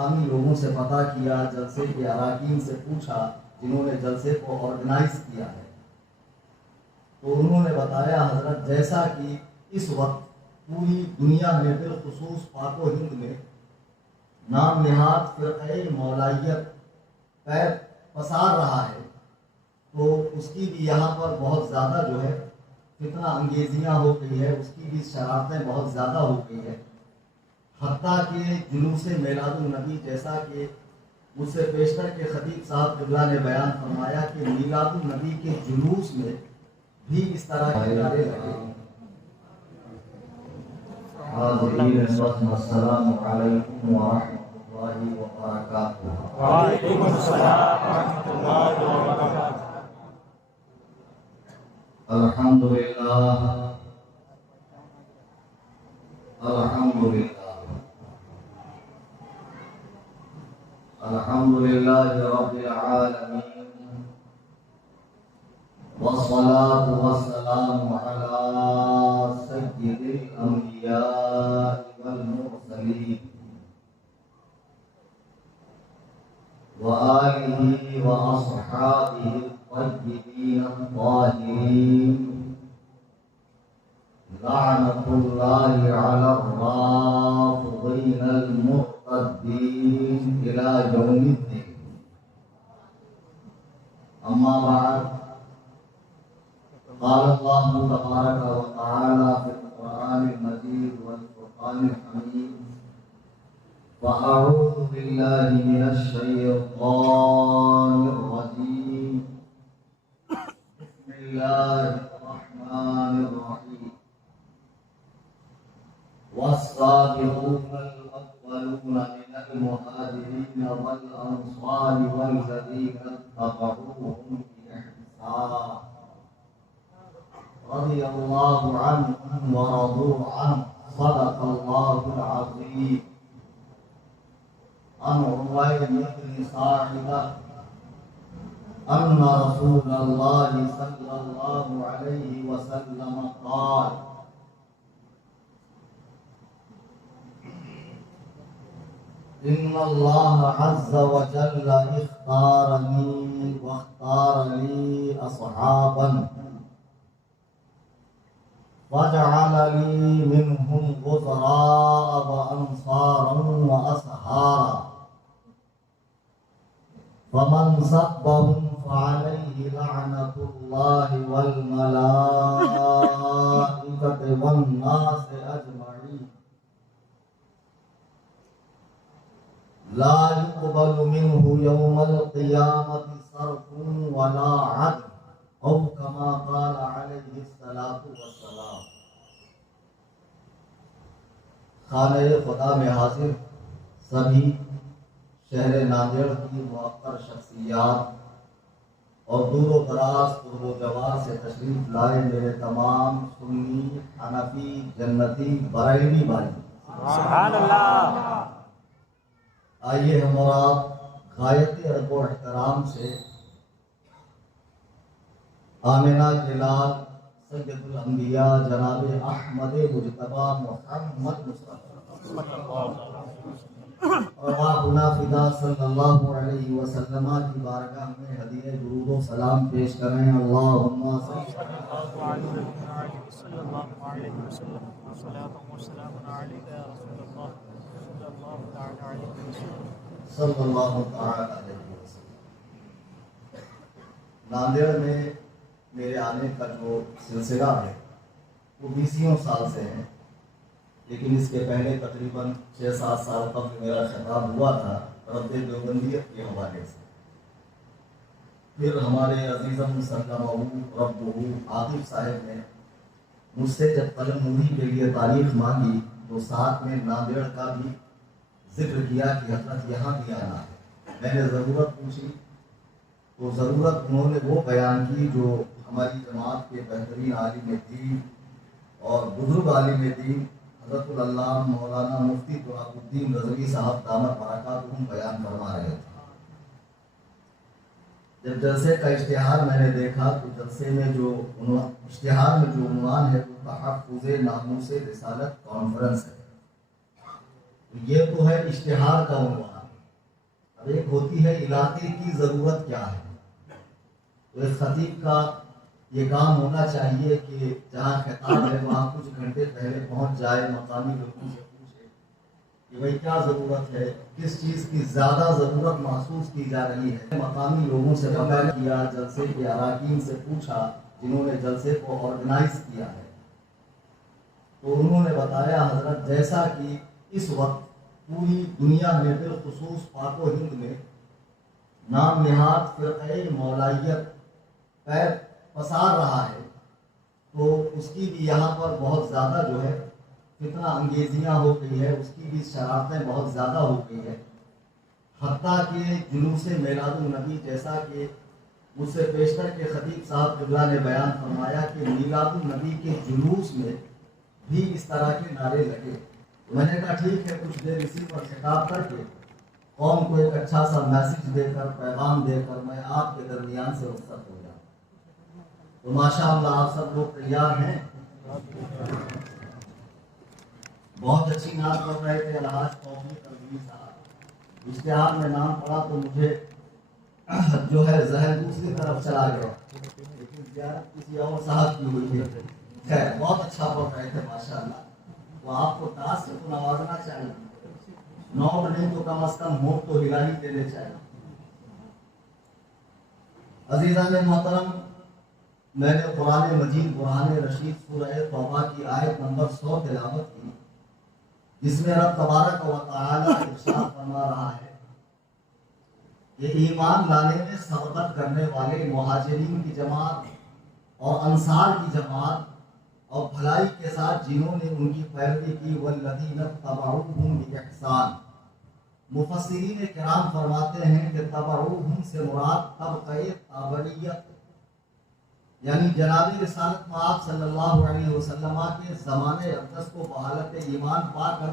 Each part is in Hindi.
मकामी लोगों से पता किया, जलसे के अराकीन से पूछा जिन्होंने जलसे को ऑर्गेनाइज किया है, तो उन्होंने बताया हजरत, जैसा कि इस वक्त पूरी दुनिया में बिलखुसूस पाको हिंद में नाम निहाद फ़िरक़े मौलाइयत पैर पसार रहा है, तो उसकी भी यहाँ पर बहुत ज़्यादा जो है फितना अंगेजियाँ हो गई है, उसकी भी शरारतें बहुत ज़्यादा हो गई है। हत्ता के जुलूस मिलादुन नबी, जैसा कि मुझसे पेशतर के खतीब साहब क़िबला ने बयान फरमाया कि मिलादुन नबी के जुलूस में भी इस तरह के नारे लगे। अस्सलामु अलैकुम व रहमतुल्लाहि व बरकातुहू। वालेकुम अस्सलाम व रहमतुल्लाहि व बरकातुहू। अल्हम्दुलिल्लाह अल्हम्दुलिल्लाह अल्हम्दुलिल्लाहि रब्बिल आलमीन वस्सलातु वस्सलामु अला सय्यिदिल अंबिया वल मुरसलीन व आलिहि व अस्हाबिहि तय्यिबीन ताहिरीन लअनतुल्लाहि अला राफ़िदीन अल मुर्तद्दीन इला यौमिद्दीन। अम्मा बाद, क़ाल अल्लाहु तबारक व तआला फ़िल क़ुरआनिल मजीद वल फ़ुरक़ानिल हमीद। फ़अऊज़ु बिल्लाहि मिनश शैतानिर रजीम। बिस्मिल्लाहिर रहमानिर रहीम। वस्साबिक़ूनल अव्वलूना मिनल मुहाजिरीन वल अंसारि वल्लज़ीना इत्तबऊहुम बिइहसान रज़ियल्लाहु अन्हुम व रज़ू अन्हु सदक़ल्लाहुल अज़ीम। अन उवैस बिन साहिबा अन्ना रसूलल्लाहि सल्लल्लाहु अलैहि वसल्लम क़ाल इन्नल्लाह अज़्ज़ व जल्ल इख्तारनी व इख्तार ली अस्हाबन वजअल ली मिनहुम गुज़रा व अंसारन व असहारा फमन सब्बहुम फअलैहि लअनतुल्लाहि वल मलाइकति वन नास अजमईन ला युक़बलु मिन्हु यौमल क़ियामति सर्फुन वला अदल औ कमा क़ाल अलैहि सलातु वस्सलाम। खाने खुदा में हाजिर सभी शहर नांदेड़ की मुअक्कर शख्सियात और दूर दराज पूर्व जवार से तशरीफ लाए मेरे तमाम सुन्नी, हनफी, जन्नती, बरेलवी भाई, सुभान अल्लाह। आइए हम और आप गायत अदब व एहतराम से आमिना के लाल सैयदुल अंबिया जनाब अहमद मुजतबा मुहम्मद मुस्तफा और वाहुना फिदा सल्लल्लाहु अलैहि वसल्लम की बारगाह में हदीए दुरूद व सलाम पेश करें। अल्लाहुम्मा सल्लल्लाहु अलैहि वसल्लम सल्लल्लाहु अलैहि वसल्लम। नांदेड़ में मेरे आने का जो सिलसिला है वो 20 साल से है, लेकिन इसके पहले तकरीबन 6-7 साल कबल मेरा खिताब हुआ था रद्द देवबंदियत के हवाले से। फिर हमारे अजीज़म सल्लमहु रब्बुहु आतिफ साहब ने मुझसे जब कलम नूरी के लिए तारीख मांगी तो साथ में नांदेड़ का भी जिक्र किया कि हजरत यहाँ भी आना है। मैंने ज़रूरत पूछी तो ज़रूरत उन्होंने वो बयान की जो हमारी जमात के बेहतरीन आलिम दीन और बुजुर्ग आलिम दीन हज़रतुल अल्लामा मौलाना मुफ्ती तुराबुद्दीन रज़वी साहब दामत बरकातुहुम बयान फरमा रहे थे। जब जलसे का इश्तिहार मैंने देखा तो जलसे में जो इश्तिहार में जो उन्वान है वो तहफ़्फ़ुज़े नामूसे रिसालत कॉन्फ्रेंस है। ये तो है इश्तिहार का उन्वान, अब एक होती है इलाके की ज़रूरत क्या है, तो इस खतीब का ये काम होना चाहिए कि जहाँ खिताब है वहाँ कुछ घंटे पहले पहुँच जाए, मकामी लोगों से पूछे कि भाई क्या ज़रूरत है, किस चीज़ की ज़्यादा ज़रूरत महसूस की जा रही है। मकामी लोगों से पता किया, जलसे के अराकीन से पूछा जिन्होंने जलसे को ऑर्गेनाइज किया है, तो उन्होंने बताया हजरत जैसा कि इस वक्त पूरी दुनिया में बिलखुसूस पाको हिंद में नाम निहाद फिरक़े मौलाइयत पैर पसार रहा है, तो उसकी भी यहाँ पर बहुत ज़्यादा जो है फितना अंगेजियाँ हो गई है, उसकी भी शरारतें बहुत ज़्यादा हो गई है। हत्ता के जुलूस मिलादुन नबी, जैसा कि मुझसे पेशतर के खतीब साहब क़िबला ने बयान फरमाया कि मिलादुन नबी के जुलूस में भी इस तरह के नारे लगे। मैंने कहा ठीक है, कुछ देर इसी पर खिताब करके कौम को एक अच्छा सा मैसेज देकर, पैगाम देकर मैं आपके दरमियान से रुखसत हो जाऊँ। तो माशाअल्लाह आप सब लोग तैयार हैं। बहुत अच्छी नात कर रहे थे अलहाज तौफीक अलवी साहब, इश्तिहार में नाम पड़ा तो मुझे जो है जहन दूसरी तरफ चला गया, लेकिन ज़ियारत किसी और साहब की हुई है। खैर बहुत अच्छा पढ़ रहे थे माशाअल्लाह, तो आपको ताज से तो नवाजना चाहिए, नोट नहीं तो कम से कम होठ तो हिला ही देने चाहिए। अजीज़ान मोहतरम, मैंने कुरान मजीद बुरहान रशीद सूरह तौबा की आयत नंबर 100 तिलावत की, जिसमें रब तबारक व तआला इरशाद फरमा रहा है कि ईमान लाने में सबकत करने वाले मुहाजिरीन की जमात और अंसार की जमात और भलाई के साथ जिन्होंने उनकी पैरवी की, वल्लज़ीना तबअूहुम बिइहसान। मुफस्सिरीन किराम फरमाते हैं कि तबअूहुम से मुराद तबक़े ताबइयत, यानी जनाब रिसालत मआब सल्लल्लाहु अलैहि वसल्लम के ज़माने अक़दस को बहालत ईमान पाकर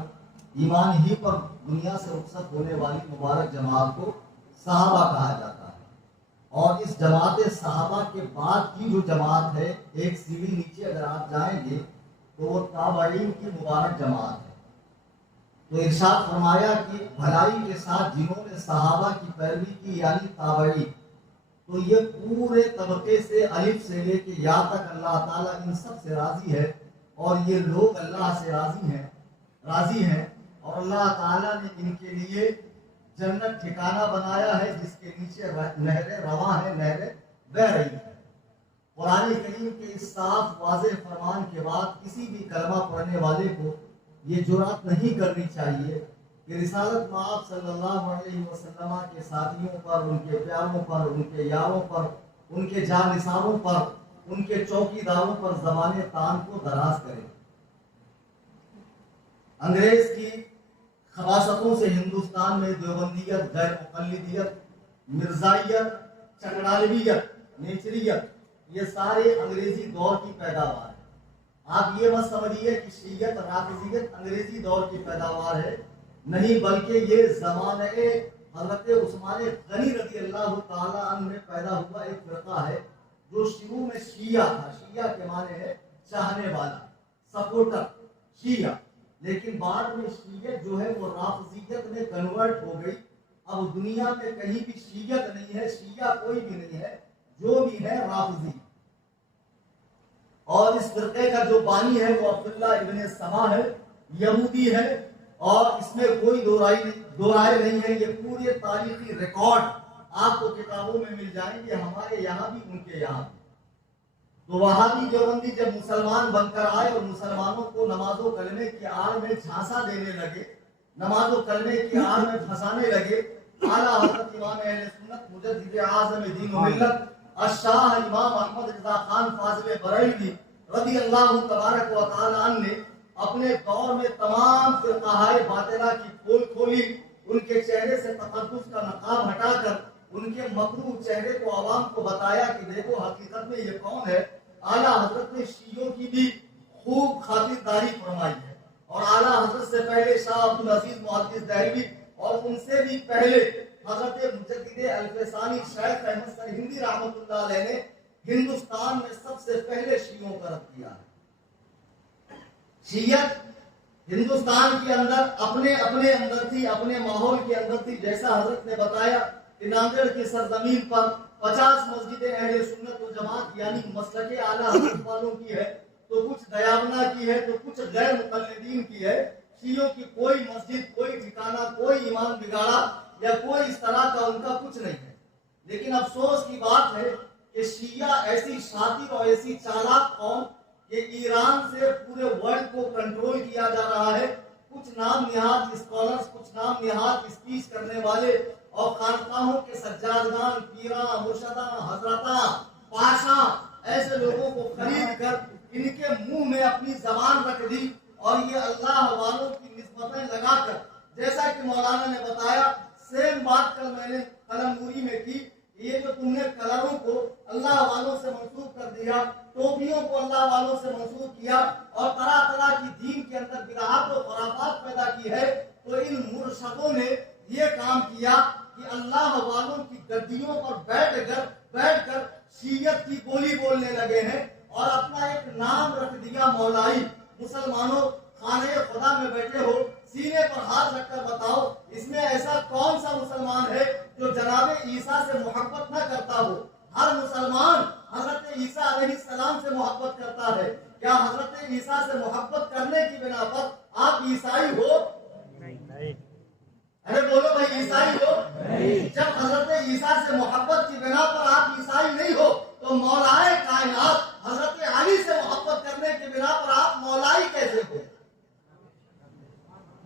ईमान ही पर दुनिया से रुखसत होने वाली मुबारक जमात को सहाबा कहा जाता है। और इस जमात सहाबा के बाद की जो जमात है, एक सीढ़ी नीचे अगर आप जाएंगे तो वो ताबईन की मुबारक जमात है। तो इरशाद फरमाया कि भलाई के साथ जिन्होंने सहाबा की पैरवी की यानी ताबई, तो ये पूरे तबके से अलिफ से लेके या तक अल्लाह ताला इन सब से राजी है, और ये लोग अल्लाह से राजी हैं और अल्लाह ताला ने इनके लिए जन्नत ठिकाना बनाया है जिसके नीचे नहरें रवां हैं, नहरें बह रही हैं। कुरान करीम के इस साफ वाज़ेह फरमान के बाद किसी भी कलमा पढ़ने वाले को ये जुर्अत नहीं करनी चाहिए कि रिसालत मआब सल्लल्लाहु अलैहि वसल्लम के साथियों पर, उनके प्यारों पर, उनके यारों पर, उनके जानिसारों पर, उनके चौकीदारों पर ज़बाने तान को दराज करे। अंग्रेज की खबासतों से हिंदुस्तान में देवबंदियत, गैर मुक़ल्लिदियत, मिर्जाइयत, चकड़ालवियत, नेचरियत, ये सारे अंग्रेजी दौर की पैदावार है। आप ये मत समझिए कि शियत राफ़िज़ियत अंग्रेजी दौर की पैदावार है, नहीं, बल्कि ये ज़माने हज़रत उस्मान गनी रज़ी अल्लाह ताला अन्हु में पैदा हुआ एक फ़िरक़ा है जो शुरू में शिया था। शिया के माने है चाहने वाला, सपोर्टर, शिया। लेकिन बाद में शियत जो है वो राफ़िज़ियत में कन्वर्ट हो गई। अब दुनिया में कहीं भी शियत नहीं है, शिया कोई भी नहीं है, जो भी है राफ़िज़ी। और इस फ़िरक़े का जो बानी है वो अब्दुल्लाह इब्न समा है, यहूदी है, और इसमें कोई दो राय नहीं है। ये पूरे तारीखी रिकॉर्ड आपको किताबों में मिल जाएंगे, हमारे यहाँ भी उनके यहाँ भी। तो वहाबी देवबंदी जब मुसलमान बनकर आए और मुसलमानों को नमाजो कलमे की आड़ में झांसा देने लगे, नमाजो कलमे की आड़ में फंसाने लगे, आला हज़रत इमाम अहले सुन्नत मुजद्दिद आज़म दीन व मिल्लत अश-शाह इमाम अहमद रज़ा खान फाज़िल बरेलवी रज़ी अल्लाह तबारक व तआला अन्हु ने अपने दौर में तमाम फ़िरक़ाए बातिला की पोल खोली, उनके चेहरे से तक़द्दुस का नकाब हटाकर उनके मकरूह चेहरे को आवाम को बताया कि देखो हकीकत में ये कौन है। आला हजरत ने शियों की भी खूब खातिरदारी फरमाई है, और आला हजरत से पहले शाह अब्दुल अजीज मुहद्दिस दहलवी और उनसे भी पहले हजरत मुजद्दिद अल-फसानी शेख अहमद सरहिंदी रहमतुल्लाह अलैह ने हिंदुस्तान में सबसे पहले शियों का रद्द किया है। शियत हिंदुस्तान के अंदर अपने अपने अंदर थी, अपने माहौल के अंदर थी। जैसा हजरत ने बताया कि नांदेड़ की सरजमीन पर 50 मस्जिदें अहले सुन्नत व जमात यानी मसलके आला हजरत वालों की है, तो कुछ दयावना की है, तो कुछ गैर मुकल्लिदीन की है। शियों की कोई मस्जिद, कोई ठिकाना, कोई ईमान बिगाड़ा या कोई इस तरह का उनका कुछ नहीं है। लेकिन अफसोस की बात है कि शिया ऐसी शातिर और ऐसी चालाक कौम कि ईरान से पूरे वर्ल्ड को कंट्रोल किया जा रहा है। कुछ नाम निहाद स्कॉलर्स, कुछ नाम निहाद स्पीच करने वाले और खानकाहों के सज्जादगान, पीरा, मुर्शदा, हजरता, पाशा ऐसे लोगों को खरीद कर इनके मुंह में अपनी जबान रख दी और ये अल्लाह वालों की निस्बतें लगाकर, जैसा कि मौलाना ने बताया, सेम बात कल मैंने कलमनूरी में की। ये जो तुमने कलरों को अल्लाह वालों से मंसूब कर दिया, टोपियों को अल्लाह वालों से मंसूब किया और तरह तरह की दीन के अंदर बिदअत और खुराफात पैदा की है, तो इन मुर्शदों ने ये काम किया कि अल्लाह वालों की गद्दियों पर बैठकर शीयत की बोली बोलने लगे हैं और अपना एक नाम रख दिया मौलाई। मुसलमानों, खाने खुदा में बैठे हो, सीने पर हाथ रखकर बताओ, इसमें ऐसा कौन सा मुसलमान है जो जनाब ईसा से मोहब्बत न करता हो? हर मुसलमान हजरत ईसा अलैहिस्सलाम से मोहब्बत करता है। क्या हजरत ईसा से मोहब्बत करने की बिना पर आप ईसाई हो? नहीं। अरे बोलो भाई, ईसाई हो? जब हजरत ईसा से मोहब्बत की बिना पर आप ईसाई नहीं हो, तो मौलाए कायनात हजरत अली से मोहब्बत करने की बिना पर आप मौलाई कैसे हो?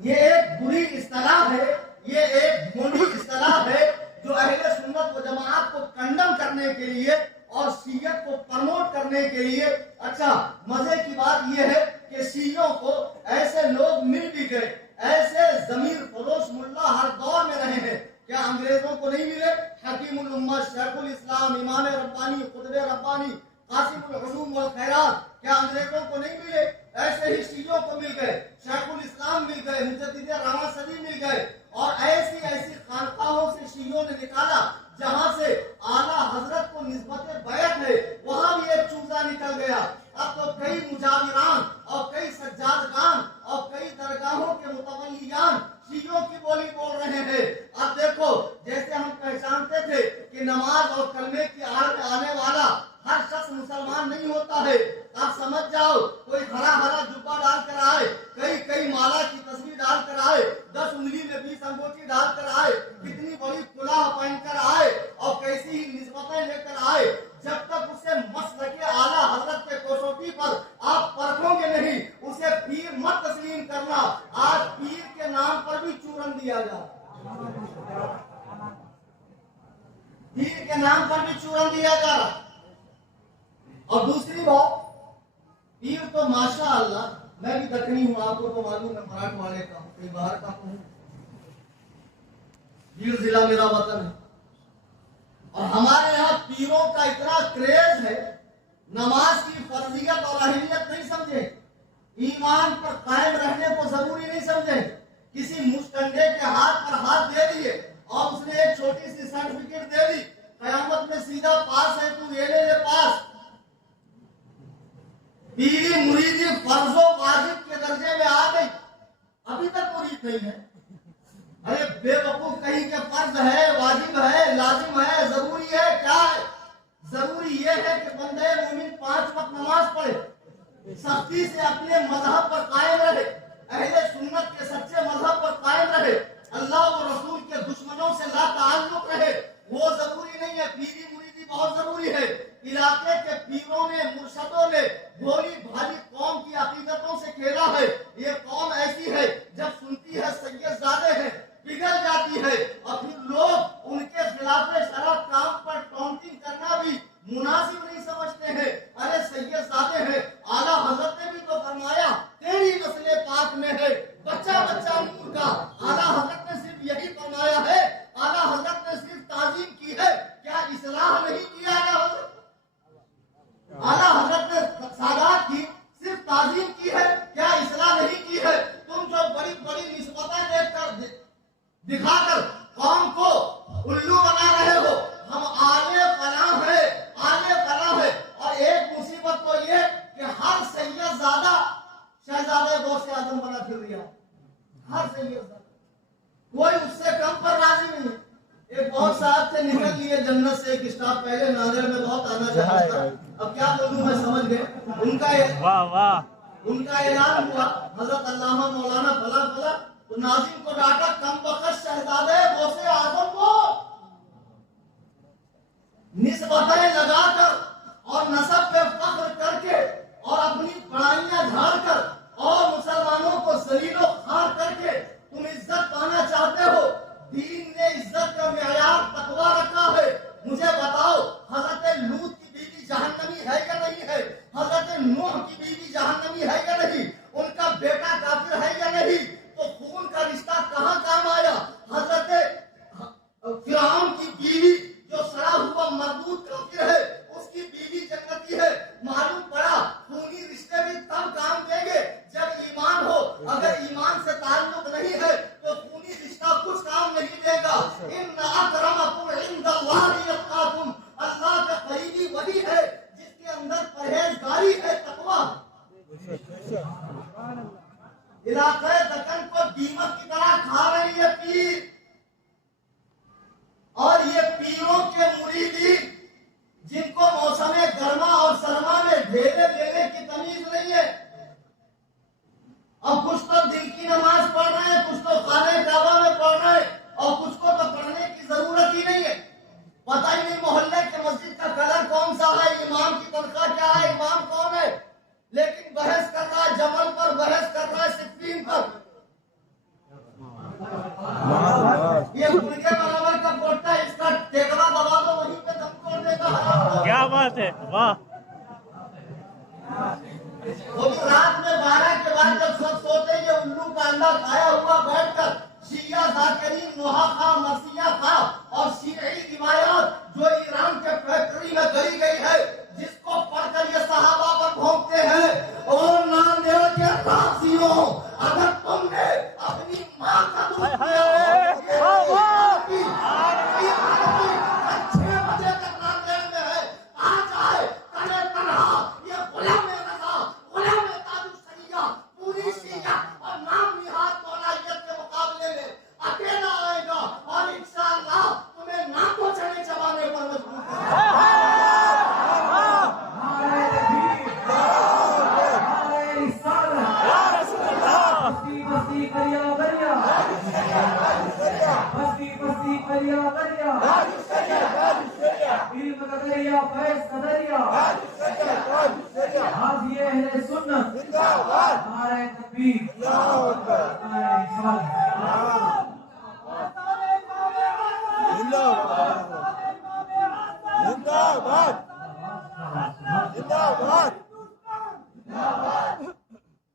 ये एक बुरी इस्तिलाह है, ये एक मोटी इस्तिलाह है जो अहले सुन्नत व जमात को कंडम करने के लिए और शियत को प्रमोट करने के लिए। अच्छा, मजे की बात यह है कि शियों को ऐसे लोग मिल भी गए, ऐसे जमीर फरोश मुल्ला हर दौर में रहे हैं। क्या अंग्रेजों को नहीं मिले? हकीमुल उम्मत, शेखुल इस्लाम, इमाम रब्बानी, खुतबे रब्बानी, कासिमुल उलूम वल खैरात, क्या अंग्रेजों को नहीं मिले? ऐसे ही शियों को मिल गए, शेखुल इस्लाम मिल गए, मुजद्दिद रवासदी मिल गए और ऐसी ऐसी खानकाहों से शियों ने निकाला जहां से आला हजरत को निस्बत बैत है, वहां भी एक चूजा निकल गया। अब तो कई मुजाविरान और कई सज्जादगान और कई दरगाहों के मुतवल्लियान शियों की बोली बोल रहे हैं। अब देखो, जैसे हम पहचानते थे कि नमाज और कलमे की आड़ में आने वाला हर शख्स मुसलमान नहीं होता है, आप समझ जाओ, कोई हरा हरा जुब्बा डाल कर आए, कई माला की तस्वीर डाल कर आए, 10 उंगली में 20 अंगूठी डाल कर आए, कितनी बड़ी कुलाह पहनकर आए और कैसी ही निस्बतें लेकर आए, जब तक उसे मसलके आला हजरत के कसौटी पर आप परखोगे नहीं, उसे पीर मत तस्लीम करना। आज पीर के नाम पर भी चूरन दिया जा रहा, पीर के नाम पर भी चूरन दिया जा रहा। और दूसरी बात, पीर तो माशाअल्लाह, मैं भी दखनी हूँ, आपको तो मालूम है, मराठवाड़े का हूँ, कहीं बाहर का हूँ, पीर जिला मेरा वतन है और हमारे यहाँ पीरों का इतना क्रेज है, नमाज की फर्जियत और अहमियत नहीं समझे, ईमान पर कायम रहने को जरूरी नहीं समझे, किसी मुस्तंडे के हाथ पर हाथ दे दिए और उसने एक छोटी सी सर्टिफिकेट दे दी, कयामत में सीधा पास है तू, ये ले पास। पीरी मुरीदी फर्जो वाजिब के दर्जे में आ गई, अभी तक मुरीद नहीं है। अरे बेवकूफ, कहीं के फर्ज है, वाजिब है, लाजिम है, जरूरी है, क्या है? जरूरी ये है कि बंदे मोमिन 5 वक्त नमाज पढ़े, सख्ती से अपने मजहब पर कायम रहे, अहले सुन्नत के सच्चे मजहब पर कायम रहे, अल्लाह और रसूल के दुश्मनों से ला ताल्लुक रहे, वो जरूरी नहीं है। पीरी मुरीदी बहुत जरूरी है। इलाके के पीरों ने, मुर्शदों ने भोली भाली कौम की अकीदतों से खेला है। ये कौम ऐसी है, जब सुनती है सैयदजादे हैं, पिघल जाती है और फिर लोग उनके खिलाफ शराब काम पर टॉन्टिंग करना भी मुनासिब नहीं समझते हैं। अरे सैयदजादे हैं, आला हजरत ने भी तो फरमाया तेरी नस्ल पाक में है, बच्चा बच्चा नूर का। आला हजरत ने सिर्फ यही फरमाया है मौत साहब से निकल लिए जन्नत से एक स्टाफ पहले नांदेड़ में बहुत आना चाहता था। अब क्या बोलूं मैं समझ गए। वाह वाह उनका ऐलान हुआ हजरत अल्लामा मौलाना फला फला, तो नाजिम को डांटा, कम बखत शहजादे गौसे आजम को निस्बतें लगाकर और नसब पे फख्र करके और अपनी पढ़ाइयां झाड़कर और मुसलमानों को जलीलो खार करके तुम इज्जत पाना चाहते हो। दीन ने इज्जत का मेयार तकवा रखा है। मुझे बताओ, हजरत लूत की बीवी जहन्नमी है या नहीं है? हजरत नूह की बीवी जहन्नमी है या नहीं? उनका बेटा काफिर है या नहीं? तो खून का रिश्ता कहाँ काम आया? हजरत फिरौन की बीवी जो सड़ा हुआ मरबूत काफिर है, उसकी बीवी जन्नती है। मालूम पड़ा खूनी रिश्ते भी तब काम देंगे जब ईमान हो। अगर ईमान से ताल्लुक नहीं है तो खूनी रिश्ता कुछ काम नहीं देगा। इन्ना अकरमकुम इंदल्लाहि अत्काकुम, अल्लाह का करीबी वही है जिसके अंदर परहेजगारी है, तकवा। इलाके दक्कन को दीमक की तरह खा रही है पीर, और ये पीरों के मुरीदी जिनको मौसमे गर्मा और सरमा में ढेले देने की तमीज नहीं है। अब कुछ तो दिल की नमाज पढ़ रहे हैं, कुछ तो खाने काबा में पढ़ रहे हैं, और कुछ को तो पढ़ने की जरूरत ही नहीं है। पता ही नहीं मोहल्ले के मस्जिद का कलर कौन सा है, इमाम की तनख्वाह क्या है, इमाम कौन है। लेकिन बहस कर रहा है जमल पर, बहस कर रहा है सिक्कीम पर। ये मुर्गे बराबर का पोटा, इसका टेकवा दबा दो, वहीं पे दम तोड़ देगा। क्या बात है, वाह। वो भी रात में 12 के बाद जब सब सोते ये उल्लू का अंडा खाया हुआ बैठकर शिया जाकिरीन नोहा खा मसीहा खा और शीई रिवायत जो ईरान के फैक्ट्री में गई गई है, जिसको पढ़कर ये सहाबा पर भोंकते हैं। और नांदेड़ के रासियों, अगर तुमने अपनी मां का दूध पिया हो, 6 बजे तक नांदेड़ में है, आ जाए तने तनहा, ये गुलाम रजा, गुलाम ताजुल सरिया, पूरी शिया और नाम निहात मौलाइयत के मुकाबले में अकेला आएगा, और इंशाअल्लाह तुम्हें नाकों चढ़े चबाने पर मजबूर करेगा।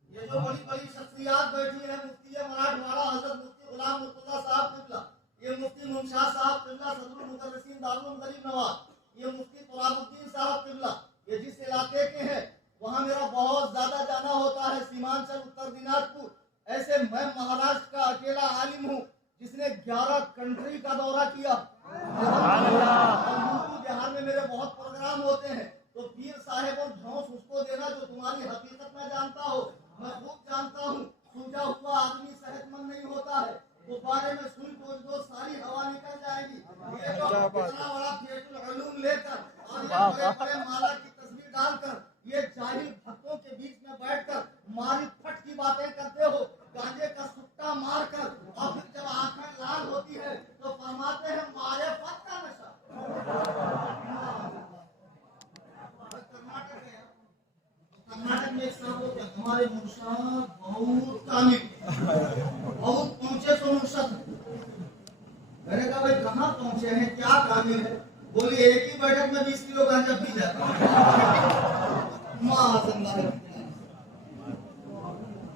ये जो बड़ी बड़ी शख्सियात बैठी है, मुफ्ती मराठवाड़ा हजरत मुफ्ती गुलाम मुर्तजा साहब किबला, ये मुफ्ती मुमशाद साहब किबला सदरुल मुदर्रिसीन दारुल गरीब नवाज, ये मुफ्ती तुराबुद्दीन साहब किबला, ये जिस इलाके के हैं वहाँ मेरा बहुत ज्यादा जाना होता है, सीमांचल उत्तर दिनाजपुर। ऐसे मैं महाराष्ट्र का अकेला आलिम हूँ जिसने 11 कंट्री का दौरा किया। बिहार में मेरे बहुत प्रोग्राम होते हैं, तो पीर साहेब और झोंस उसको देना जो तुम्हारी हकीकत में जानता हो। मैं खूब जानता हूँ, सूझा हुआ आदमी सेहतमंद नहीं होता है। गुब्बारे में सुई पोंछ दो, सारी हवा निकल जाएगी। ये जो इतना बड़ा थिएटर उलूम लेकर और ये बड़े बड़े माला की तस्वीर डालकर ये जाहिल भक्तों के बीच में बैठकर मारी फट की बातें करते हो, गांजे का सुट्टा मारकर, और फिर जब आंखें लाल होती है तो फरमाते हैं मारे फट का नशा। कर्नाटक में एक साहब होते हैं, हमारे मुर्शाद बहुत कामिल, बहुत पहुंचे तो मुर्शद। मैंने कहा भाई कहाँ पहुंचे हैं, क्या कामिल है? बोली एक ही बैठक में 20 किलो गांजा पी जाता है।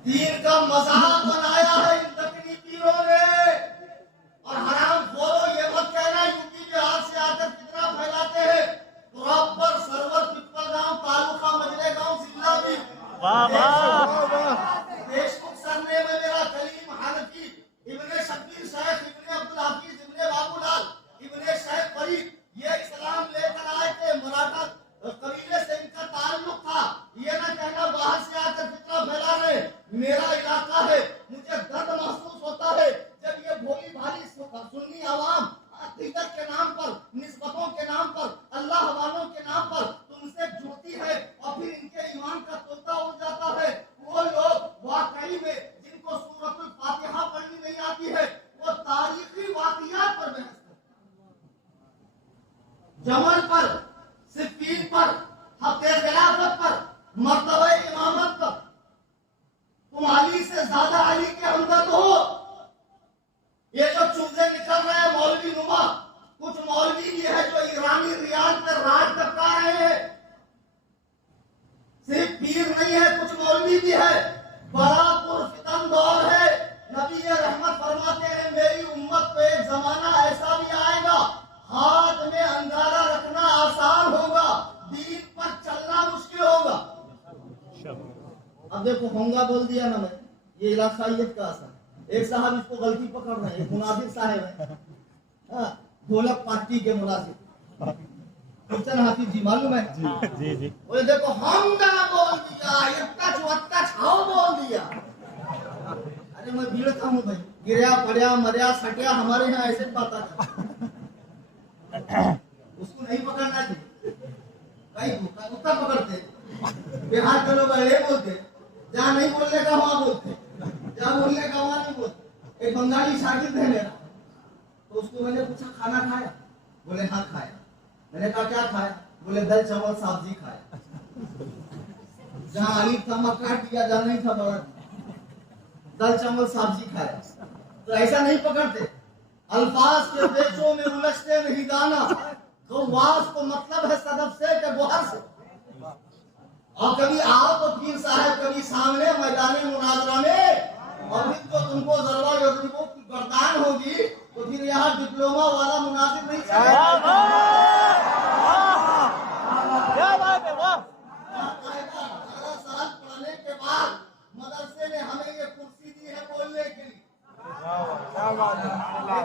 दीन का मजाक बनाया है इन दक्कनी पीरों ने। और हराम खोरो ये मत कहना यूपी बिहार से आकर कितना फैलाते हैं। प्रॉपर सरवर पिपल गांव तालुका मजरे गांव जिला भी देशमुख सरने में मेरा कलीम हनफी इब्ने शब्बीर शेख इब्ने अब्दुल हाफिज इब्ने बाबूलाल इब्ने शेख फरीद ये इस्लाम लेकर आए थे। मराठा कबीले से इनका ताल्लुक था। ये ना कहना बाहर से आकर कितना फैला रहे। मेरा इलाका है, मुझे दर्द के नाम पर, निस्बतों के नाम पर, अल्लाह वालों के नाम पर तुमसे जुड़ती है और फिर इनके ईमान का तोता उड़ जाता है। वो लोग वाकई में जिनको सूरतुल फातिहा पढ़नी नहीं आती है, वो तारीखी वाकयात पर बहस करते हैं। जमल पर, सिफ्फीन पर, हक़े खिलाफत पर, मर्तबे इमामत पर। तुम अली से ज्यादा अली के हमदर्द हो। ये जो चूजे निकल रहे हैं मौलवी नुमा, कुछ मौलवी भी है जो ईरानी रियाल पर राज टपका रहे हैं। सिर्फ पीर नहीं है, कुछ मौलवी भी है। बड़ा पुरफितन दौर है। नबी रहमत फरमाते हैं मेरी उम्मत पे एक जमाना ऐसा भी आएगा, हाथ में अंगारा रखना आसान होगा, दीन पर चलना मुश्किल होगा। अब देखो होंगा बोल दिया ना मैं, ये इलाकाइयत का असर। एक साहब इसको गलती पकड़ रहे हैं, मुनाजिर साहब है, ढोलक पार्टी के मुनाजिर हुसैन हाफिज जी, मालूम है? जी जी। बोले देखो होंगा बोल दिया, इतना चुहत्ता छाओ बोल दिया। अरे मैं भीड़ था हूँ भाई, गिरया पड़या मरिया सटिया, हमारे यहाँ ऐसे बात आता। उसको नहीं पकड़ना चाहिए, कई कुत्ता पकड़ते। बिहार के लोग अरे बोलते, जहाँ नहीं बोलने का वहां बोलते, जहाँ बोलने का वहां नहीं बोलते। एक बंगाली शागिर्द है मेरा, तो उसको मैंने पूछा खाना खाया? बोले हाँ खाया। मैंने कहा क्या खाया? बोले दाल चावल सब्जी खाया। जहाँ अली था मक्का दिया, जहाँ नहीं था बड़ा दाल चावल सब्जी खाया। तो ऐसा नहीं पकड़ते। अल्फाज के देशों में उलझते नहीं दाना, गौवास को मतलब है सदफ से के गुहार से। और कभी आओ तो पीर साहब कभी सामने मैदानी मुनाजरा में, और फिर तो तुमको जरवा यजरिबों की गर्दान होगी, तो फिर यहाँ डिप्लोमा वाला मुनाजिर नहीं चलेगा। क्या बात है, वाह। 18 साल पढ़ने के बाद मदरसे ने हमें ये कुर्सी दी है बोलने के लिए। क्या बात है,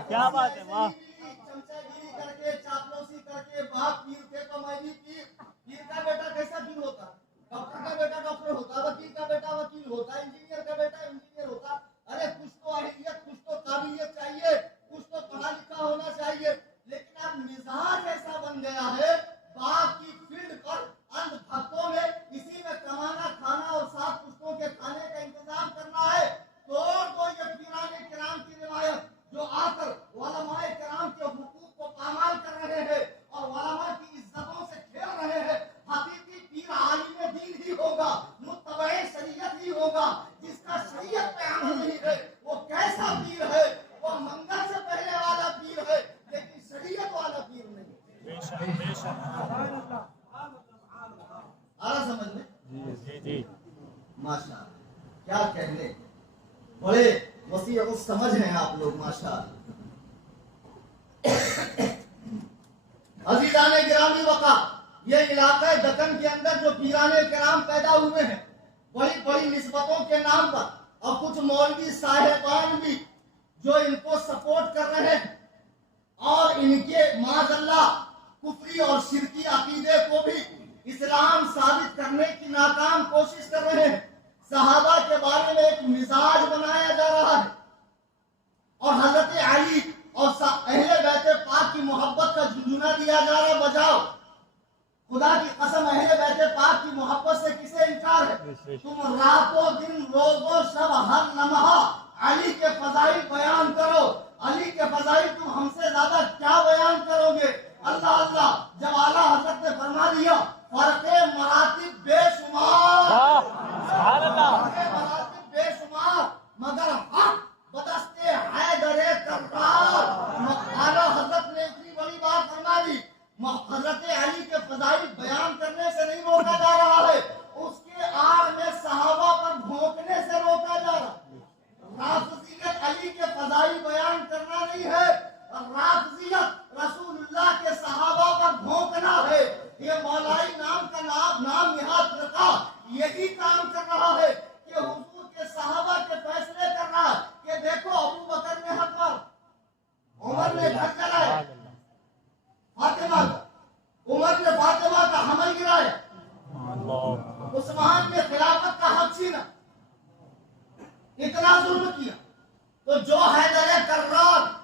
क्या बात है, वाह। चमचागिरी करके, चापलूसी करके, बाप पीर थे तो मैं भी पीर। पीर का बेटा कैसा पीर होता? डॉक्टर का बेटा डॉक्टर होता, वकील का बेटा वकील होता, इंजीनियर का बेटा इंजीनियर होता। अरे कुछ तो अहलियत, कुछ तो काबिलियत चाहिए, कुछ तो पढ़ा लिखा होना चाहिए। लेकिन अब मिजाज ऐसा बन गया है, बाप की फील्ड पर अंध भक्तों में इसी में कमाना, खाना और 7 पुश्तों के खाने का इंतजाम करना है। तो ये पीराने किराम की रिवायत जो आकर उलमाए किराम के हुकूक को पामाल कर रहे हैं और उलमा की इज्जतों से खेल रहे हैं। हकीकी पीर आलिम दीन ही होगा, मुत्तबए शरीयत ही होगा। जिसका शरीयत पे अमल नहीं है वो कैसा पीर है? वो मंगल से पहले वाला पीर है, लेकिन शरीयत वाला पीर नहीं। आ रहा समझ में? जी जी। माशाअल्लाह, क्या कहने, बड़े वसी और समझ हैं आप लोग माशाअल्लाह। अजीजाने गिरामी वका, ये इलाका दक्कन के अंदर जो पीराने किराम पैदा हुए हैं बड़ी बड़ी निस्बतों के नाम पर, और कुछ मौलवी साहेबान भी जो इनको सपोर्ट कर रहे हैं और इनके माज़अल्लाह कुफरी और शिरकी अकीदे को भी इस्लाम साबित करने की नाकाम कोशिश कर रहे हैं। सहाबा के बारे में एक मिजाज बनाया जा रहा है और हजरत अली और अहले बैत पाक की मोहब्बत का जुनूना दिया जा रहा। बजाओ, खुदा की कसम, अहले बैत पाक की मोहब्बत से किसे इनकार है? तुम रातों दिन रोजों सब हर लम्हा अली के फजाइल बयान करो। अली के फजाइल तुम हमसे ज्यादा क्या बयान करोगे? अल्लाह अल्लाह, जब आला हजरत ने फरमा दिया फर्के मरातिब बेशुमार, फर्के मरातिब बेशुमार, मगर हक बदस्ते हैदरे कर्रार। आला हजरत ने इतनी बड़ी बात फरमा दी। हजरत अली के फजाइल बयान करने से नहीं रोका जा रहा है, उसके आड़ में सहाबा पर भोंकने से रोका जा रहा है। राफ़ज़ियत अली के फजाइल बयान करना नहीं है, राफ़ज़ियत रसूलुल्लाह के सहाबा पर भोंकना है। ये मौलाई नाम का नाम निहात रखा यही काम कर रहा है कि हुजूर के सहाबा के फैसले कर रहा है कि देखो अबू बकर ने हक मारा, उमर ने घर जलाया, फातिमा का, उमर ने फातिमा का हमल गिराया, उस्मान ने खिलाफत का हक छीना, इतना जुल्म किया। तो जो हैदर कर्रार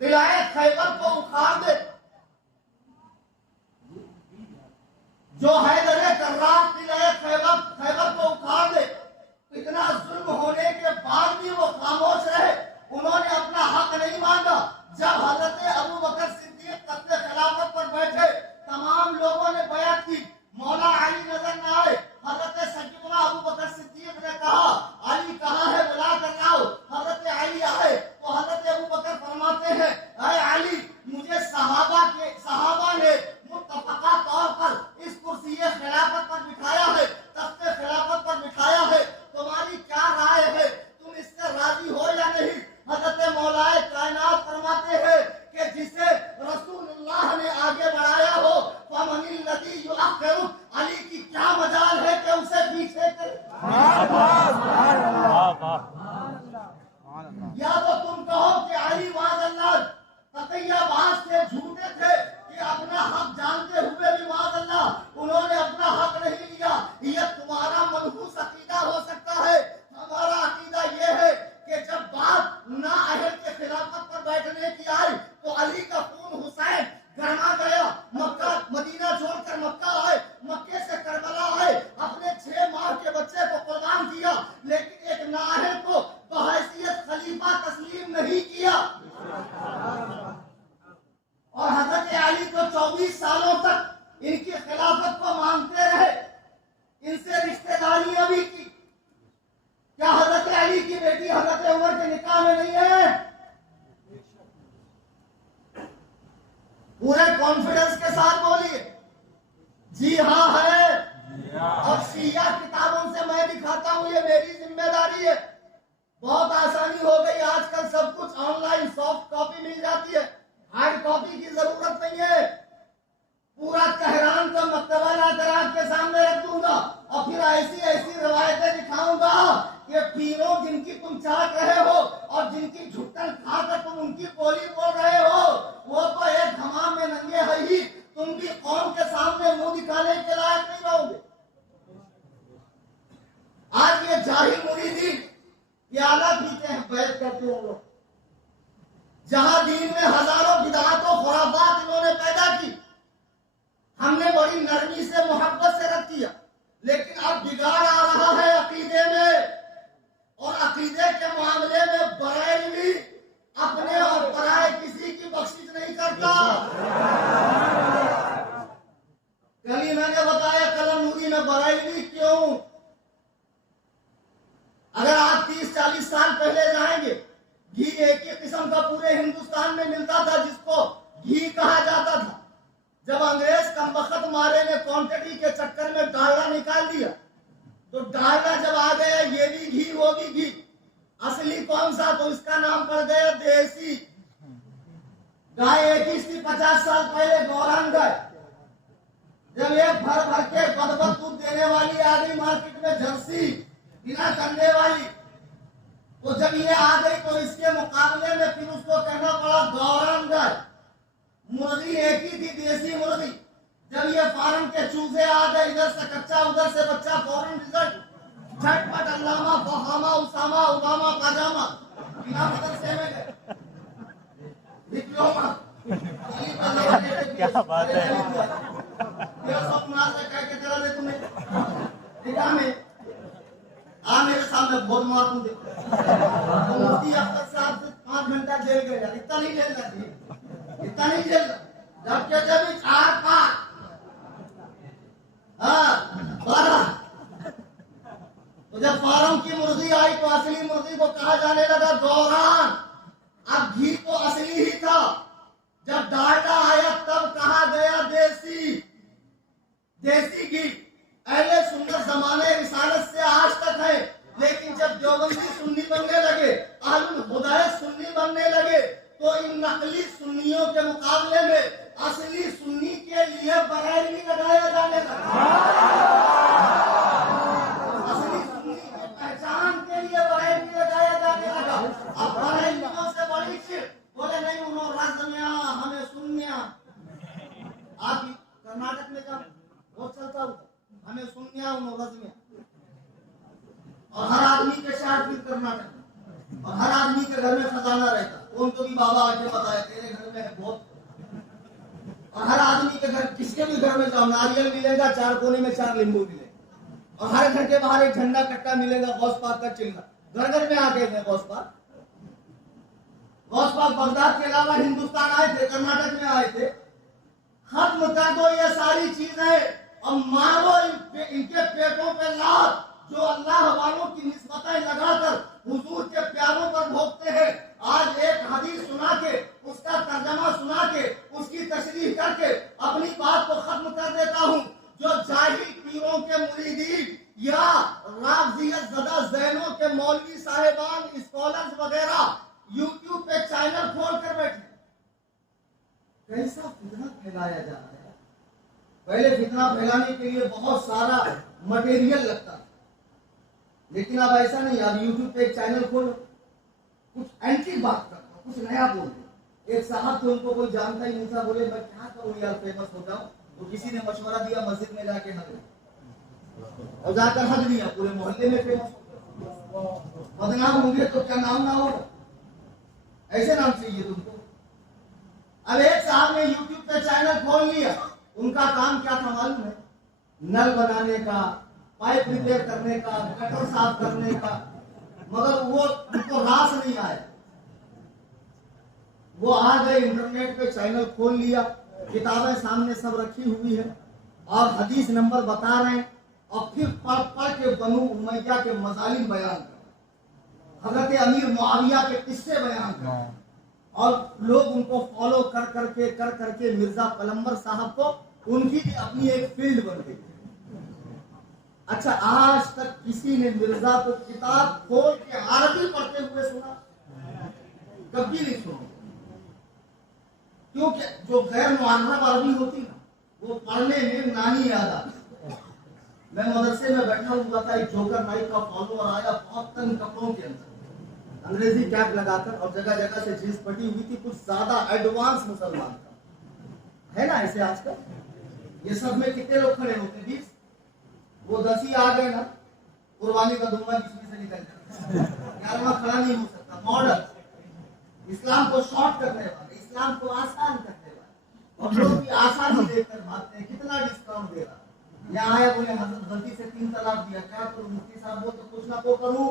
विलायत खैबर को उखाड़ दे, जो हैदर कर्रार किले खैबर को उखाड़ दे। इतना जुल्म होने के बाद भी वो खामोश रहे, उन्होंने अपना हक नहीं मांगा। जब हजरत अबू बकर सिद्दीक तख्ते खिलाफत पर बैठे, तमाम लोगों ने बयात की, मौला अली नजर न आए। हजरत सैयदना अबू बकर सिद्दीक ने कहा, अली कहाँ है, बुला कर लाओ। हजरत अली आए तो हजरत अबू बकर फरमाते हैं, अरे अली, मुझे सहाबा ने मुत्तफका तौर पर इस कुर्सी खिलाफत पर बिठाया है, तख्ते खिलाफत पर बिठाया है, तुम्हारी क्या राय है, तुम इससे राजी हो या नहीं? हजरत मौलाए कायनात फरमाते हैं कि जिसे रसूलुल्लाह ने आगे बढ़ाया हो, फमनिल लदी युअखिरु, अली की क्या मजाल है कि उसे पीछे करे। या तो तुम कहो कि अली माज़अल्लाह तक़ियाबाज थे, झूठे थे कि अपना हक जानते हुए भी माज़अल्लाह उन्होंने अपना हक नहीं लिया। यह तुम्हारा मनहूस अकीदा हो सकता है। हमारा अकीदा यह है कि जब बात ना अहल के खिलाफत पर बैठने की आई तो अली का खून हुसैन गरमा गया। मक्का मदीना छोड़कर मक्का आए, मक्के से करबला आए, अपने 6 माह के बच्चे को कुर्बान किया, लेकिन एक नाअहल को बहैसियत खलीफा तस्लीम नहीं किया। और हजरत अली तो 24 सालों तक इनकी खिलाफत को मांगते रहे, इनसे रिश्तेदारियां भी की। क्या हजरत अली की बेटी हजरत उमर के निकाह में नहीं है? पूरे कॉन्फिडेंस के साथ बोलिए, जी हाँ है। अब शिया किताबों से मैं दिखाता हूँ, ये मेरी जिम्मेदारी है। बहुत आसानी हो गई, आजकल सब कुछ ऑनलाइन सॉफ्ट कॉपी मिल जाती है, हार्ड कॉपी की जरूरत नहीं है। पूरा कहरान का मकतबा लाकर आपके सामने रख दूंगा और फिर ऐसी रवायतें दिखाऊंगा कि पीरों जिनकी तुम चाट रहे हो और जिनकी झुट्टन खाकर तुम उनकी बोली बोल रहे हो, वो तो एक हमाम में नंगे है ही, तुम भी कौम के सामने मुंह दिखाने के लायक नहीं रहोगे। आज ये जाहिल मुरीदी प्याला पीते हैं, बैठ करते हैं लोग, जहां दीन में हजारों बिदअतों खुराफात इन्होंने पैदा की। हमने बड़ी नरमी से मोहब्बत से रख दिया, लेकिन अब बिगाड़ आ रहा है अकीदे में, और अकीदे के मामले में बरेलवी अपने और पराए किसी की बख्शिश नहीं करता। कल मैंने बताया कलम नूरी में बरेलवी क्यों। अगर आप 30-40 साल पहले जाएंगे, घी एक ही किस्म का पूरे हिंदुस्तान में मिलता था, जिसको घी कहा जाता था। जब अंग्रेज कमबख्त मारे ने क्वांटिटी के चक्कर में डालडा निकाल दिया, तो डालडा जब आ गया, ये भी घी वो भी घी, असली कौन सा, तो इसका नाम पड़ गया देसी। गाय एक ही थी 50 साल पहले, गौरान गाय। जब एक भर भर के बदबद दूध देने वाली आ गई मार्केट में, जर्सी बिना करने वाली, तो जब ये आ गई तो इसके मुकाबले में फिर उसको कहना पड़ा गौरान गाय। मुर्गी एक ही थी, देसी मुर्गी। जब ये फार्म के चूजे आ गए, इधर से कच्चा उधर से बच्चा, फौरन रिजल्ट, झटपट अल्लामा फहामा उसामा उबामा पाजामा, बिना मदरसे में गए, डिप्लोमा। क्या बात है। ये सब मुनाज़ा कह के चला दे तुम्हें निकाह में, आ मेरे सामने बहुत मार तुम दे। मुफ्ती अख्तर साहब से 5 घंटा जेल गए, इतना नहीं जेल जाती, इतना नहीं जेल, जबकि जब 4-5 12, तो जब फार्म की मुर्गी आई तो असली मुर्गी को कहा जाने लगा गौरान। अब घी तो असली ही था, जब डालडा आया तब कहा गया देसी। देसी घी अहले सुन्नत जमाने रिसालत से आज तक है, लेकिन जब देवबंदी सुन्नी बनने लगे, अहलुल हुदायत सुन्नी बनने लगे, तो इन नकली सुन्नियों के मुकाबले में असली सुन्नी के लिए बरेलवी लगाया जाने लगा। असली सुन्नी की पहचान के लिए बरेलवी लगाया जाने लगा। अब बरेलवियों से बड़ी चीज बोले नहीं, उन्होंने रज़मिया हमें सुन्निया। आप कर्नाटक में जब बहुत चलता हुआ, हमें सुन्निया उन्होंने रज़मिया, और हर आदमी के साथ भी कर्नाटक, और हर आदमी के घर में खजाना रहता। उनको भी बाबा आके बताया तेरे घर में है जिसके भी घर में जाओ नारियल मिलेगा, 4 कोने में 4 नींबू मिलेगा, और हर घर के बाहर एक झंडा कट्टा मिलेगा, गौस पाक का चिन्ह। घर घर में आ गए थे गौस पाक। गौस पाक बगदाद के अलावा हिंदुस्तान आए थे, कर्नाटक में आए थे। खत्म कर दो ये सारी चीजें और मारो इनके पेटों पे लात जो अल्लाह वालों की निस्बतें लगाकर हुजूर के प्यारों पर भोगते हैं। आज एक हदीस सुना के, उसका तर्जमा सुना के, उसकी तशरीह करके अपनी बात को खत्म कर देता हूँ। जो जाहिल पीरों के मुरीदीन या राज़ियत ज़दा ज़हनों के मौलवी साहिबान, स्कॉलर्स वगैरह यूट्यूब पे चैनल खोल कर बैठे, कैसा फितना फैलाया जा रहा है। पहले फितना फैलाने के लिए बहुत सारा मटेरियल लगता था, लेकिन अब ऐसा नहीं। अब यूट्यूब पे एक चैनल खोलो, कुछ एंटी बात करता, कुछ नया बोल दो। एक साहब थे, उनको कोई जानता ही नहीं था, बोले मैं क्या करूं यार फेमस हो जाऊं। तो किसी ने मशवरा दिया मस्जिद में जाके हज, और जाकर हज दिया, पूरे मोहल्ले में फेमस हो। बदनाम होंगे तो क्या नाम ना होगा, ऐसे नाम चाहिए तुमको। अब एक साहब ने यूट्यूब पे चैनल खोल लिया, उनका काम क्या था मालूम है? नल बनाने का, पाइप रिपेयर करने का, गटर साफ करने का, मगर वो उनको रास नहीं आया। वो आ गए इंटरनेट पे चैनल खोल लिया, किताबें सामने सब रखी हुई है और हदीस नंबर बता रहे हैं, और फिर पढ़ पढ़ के बनु उमैया के मजालिम बयान कर, हजरत अमीर मुआविया के किस्से बयान कर, और लोग उनको फॉलो कर करके मिर्जा पलम्बर साहब को उनकी भी अपनी एक फील्ड बन गई। अच्छा, आज तक किसी ने मिर्जा को किताब खोल के अरबी पढ़ते हुए सुना? कभी नहीं सुना। क्योंकि जो गैर मुअर्रब अरबी होती ना, वो पढ़ने में नानी याद आती। मैं मदरसे में बैठा हुआ था, एक जोकर नाई का फॉलोअर आया, बहुत तंग कपड़ों के अंदर, अंग्रेजी कैप लगाकर, और जगह जगह से जींस फटी हुई थी, कुछ ज्यादा एडवांस मुसलमान था, है ना ऐसे आजकल। ये सब में कितने लोग खड़े होते? 20। वो 10 ही आ गए ना, कुर्बानी का दूंगा, जिसमें से निकल जाए। 11वां खड़ा नहीं हो सकता। मॉडल इस्लाम को शॉर्ट करने वाले, इस्लाम को आसान करने वाले, और लोग भी आसानी देकर भागते हैं। कितना डिस्काउंट दे रहा, यहाँ आया बोले हजरत गलती से 3 तलाक दिया, क्या करूं मुफ्ती साहब? वो तो कुछ ना को करूं,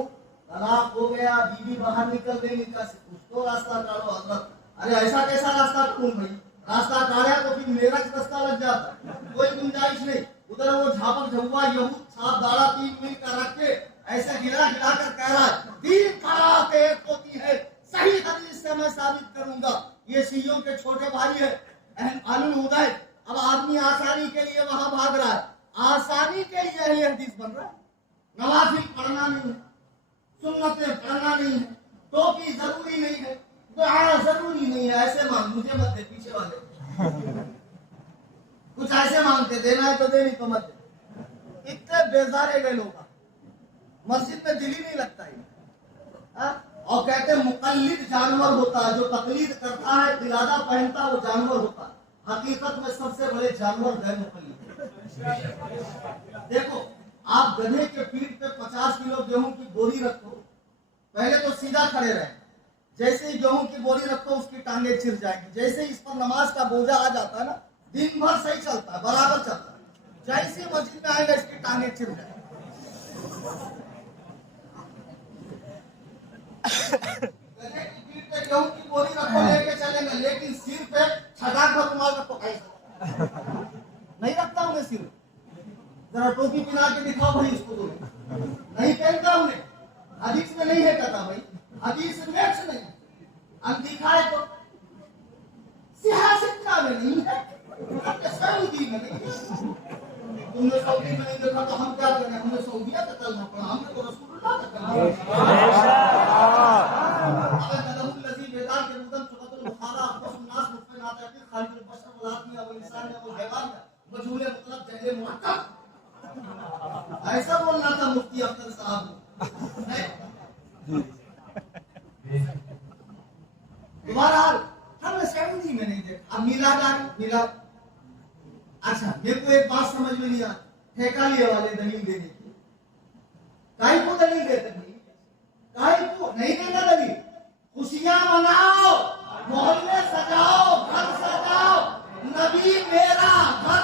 तलाक हो गया, बीवी बाहर निकल गई, निकाह से कुछ तो रास्ता काटो हजरत। अरे ऐसा कैसा रास्ता काटूं भाई? रास्ता काटा तो फिर मेरा रास्ता लग जाता, कोई गुंजाइश नहीं। उधर वो झापक झुआ यहूद छाप दाड़ा 3 मील का रख के ऐसे हिला हिला कर कह रहा है 3 तलाक एक होती है, सही हदीस से मैं साबित करूंगा। ये शियों के छोटे भाई है आलुल हुदैर। अब आदमी आसानी के लिए वहां भाग रहा है, आसानी के लिए अहले हदीस बन रहा है। नवाफिल पढ़ना नहीं है, सुन्नतें पढ़ना नहीं है, टोपी जरूरी नहीं है, दुआ जरूरी नहीं है। ऐसे मांग, मुझे मत दे, पीछे वाले कुछ ऐसे मांगते, देना है तो दे, नहीं तो मत दे। इतने बेजारे गए लोग, मस्जिद में दिल ही नहीं लगता है। और कहते मुकल्लिद जानवर होता है, जो तकलीद करता है, किलादा पहनता है, वो जानवर होता है। हकीकत में सबसे बड़े जानवर गैर मुकल्लिद। देखो, आप गधे के पीठ पे 50 किलो गेहूं की बोरी रखो, पहले तो सीधा खड़े रहे, जैसे ही गेहूं की बोरी रखो उसकी टांगे चिर जाएगी। जैसे इस पर नमाज का बोझा आ जाता है ना, दिन भर सही चलता है, बराबर चलता है। जैसे मस्जिद में आएगा इसकी टांगे चिर जाएगी। गधे की पीठ पे गेहूं की बोरी रखो, लेके चलेंगे, लेकिन सिर पे छटाक भर रुमाल रखो, कैसा नहीं रखता हूँ सिर। जरा टोपी पहना के दिखाओ भाई इसको, तो नहीं पहनता हूँ। हदीस में नहीं है कहता भाई, हदीस में नहीं, अनदिखा है तो सियासत में नहीं है, सऊदी में नहीं है। तुमने सऊदी में नहीं देखा तो हम क्या करें? हमने सऊदिया का कलमा पढ़ा, हमने तो रसूलुल्लाह का कलमा पढ़ा। अगर नदहुल लजी बेदार के मुदम चुकतुल बुखारा फसुन्नास मुफनात अकील खालिदुल बशर वल आदमी वल इंसान वल हैवान मजहूल मतलब जहले मुअक्कद, ऐसा बोलना था मुफ्ती अख्तर साहब। बहरहाल हमने सऊदी में नहीं देखा। अब मिलाद, अच्छा मेरे को एक बात समझ में नहीं आ, ठेका लिए वाले दलील देने की, काहे को दलील देते भाई? काहे को नहीं देना दलील? खुशियां मनाओ, मोहल्ले सजाओ, घर सजाओ, नबी मेरा, घर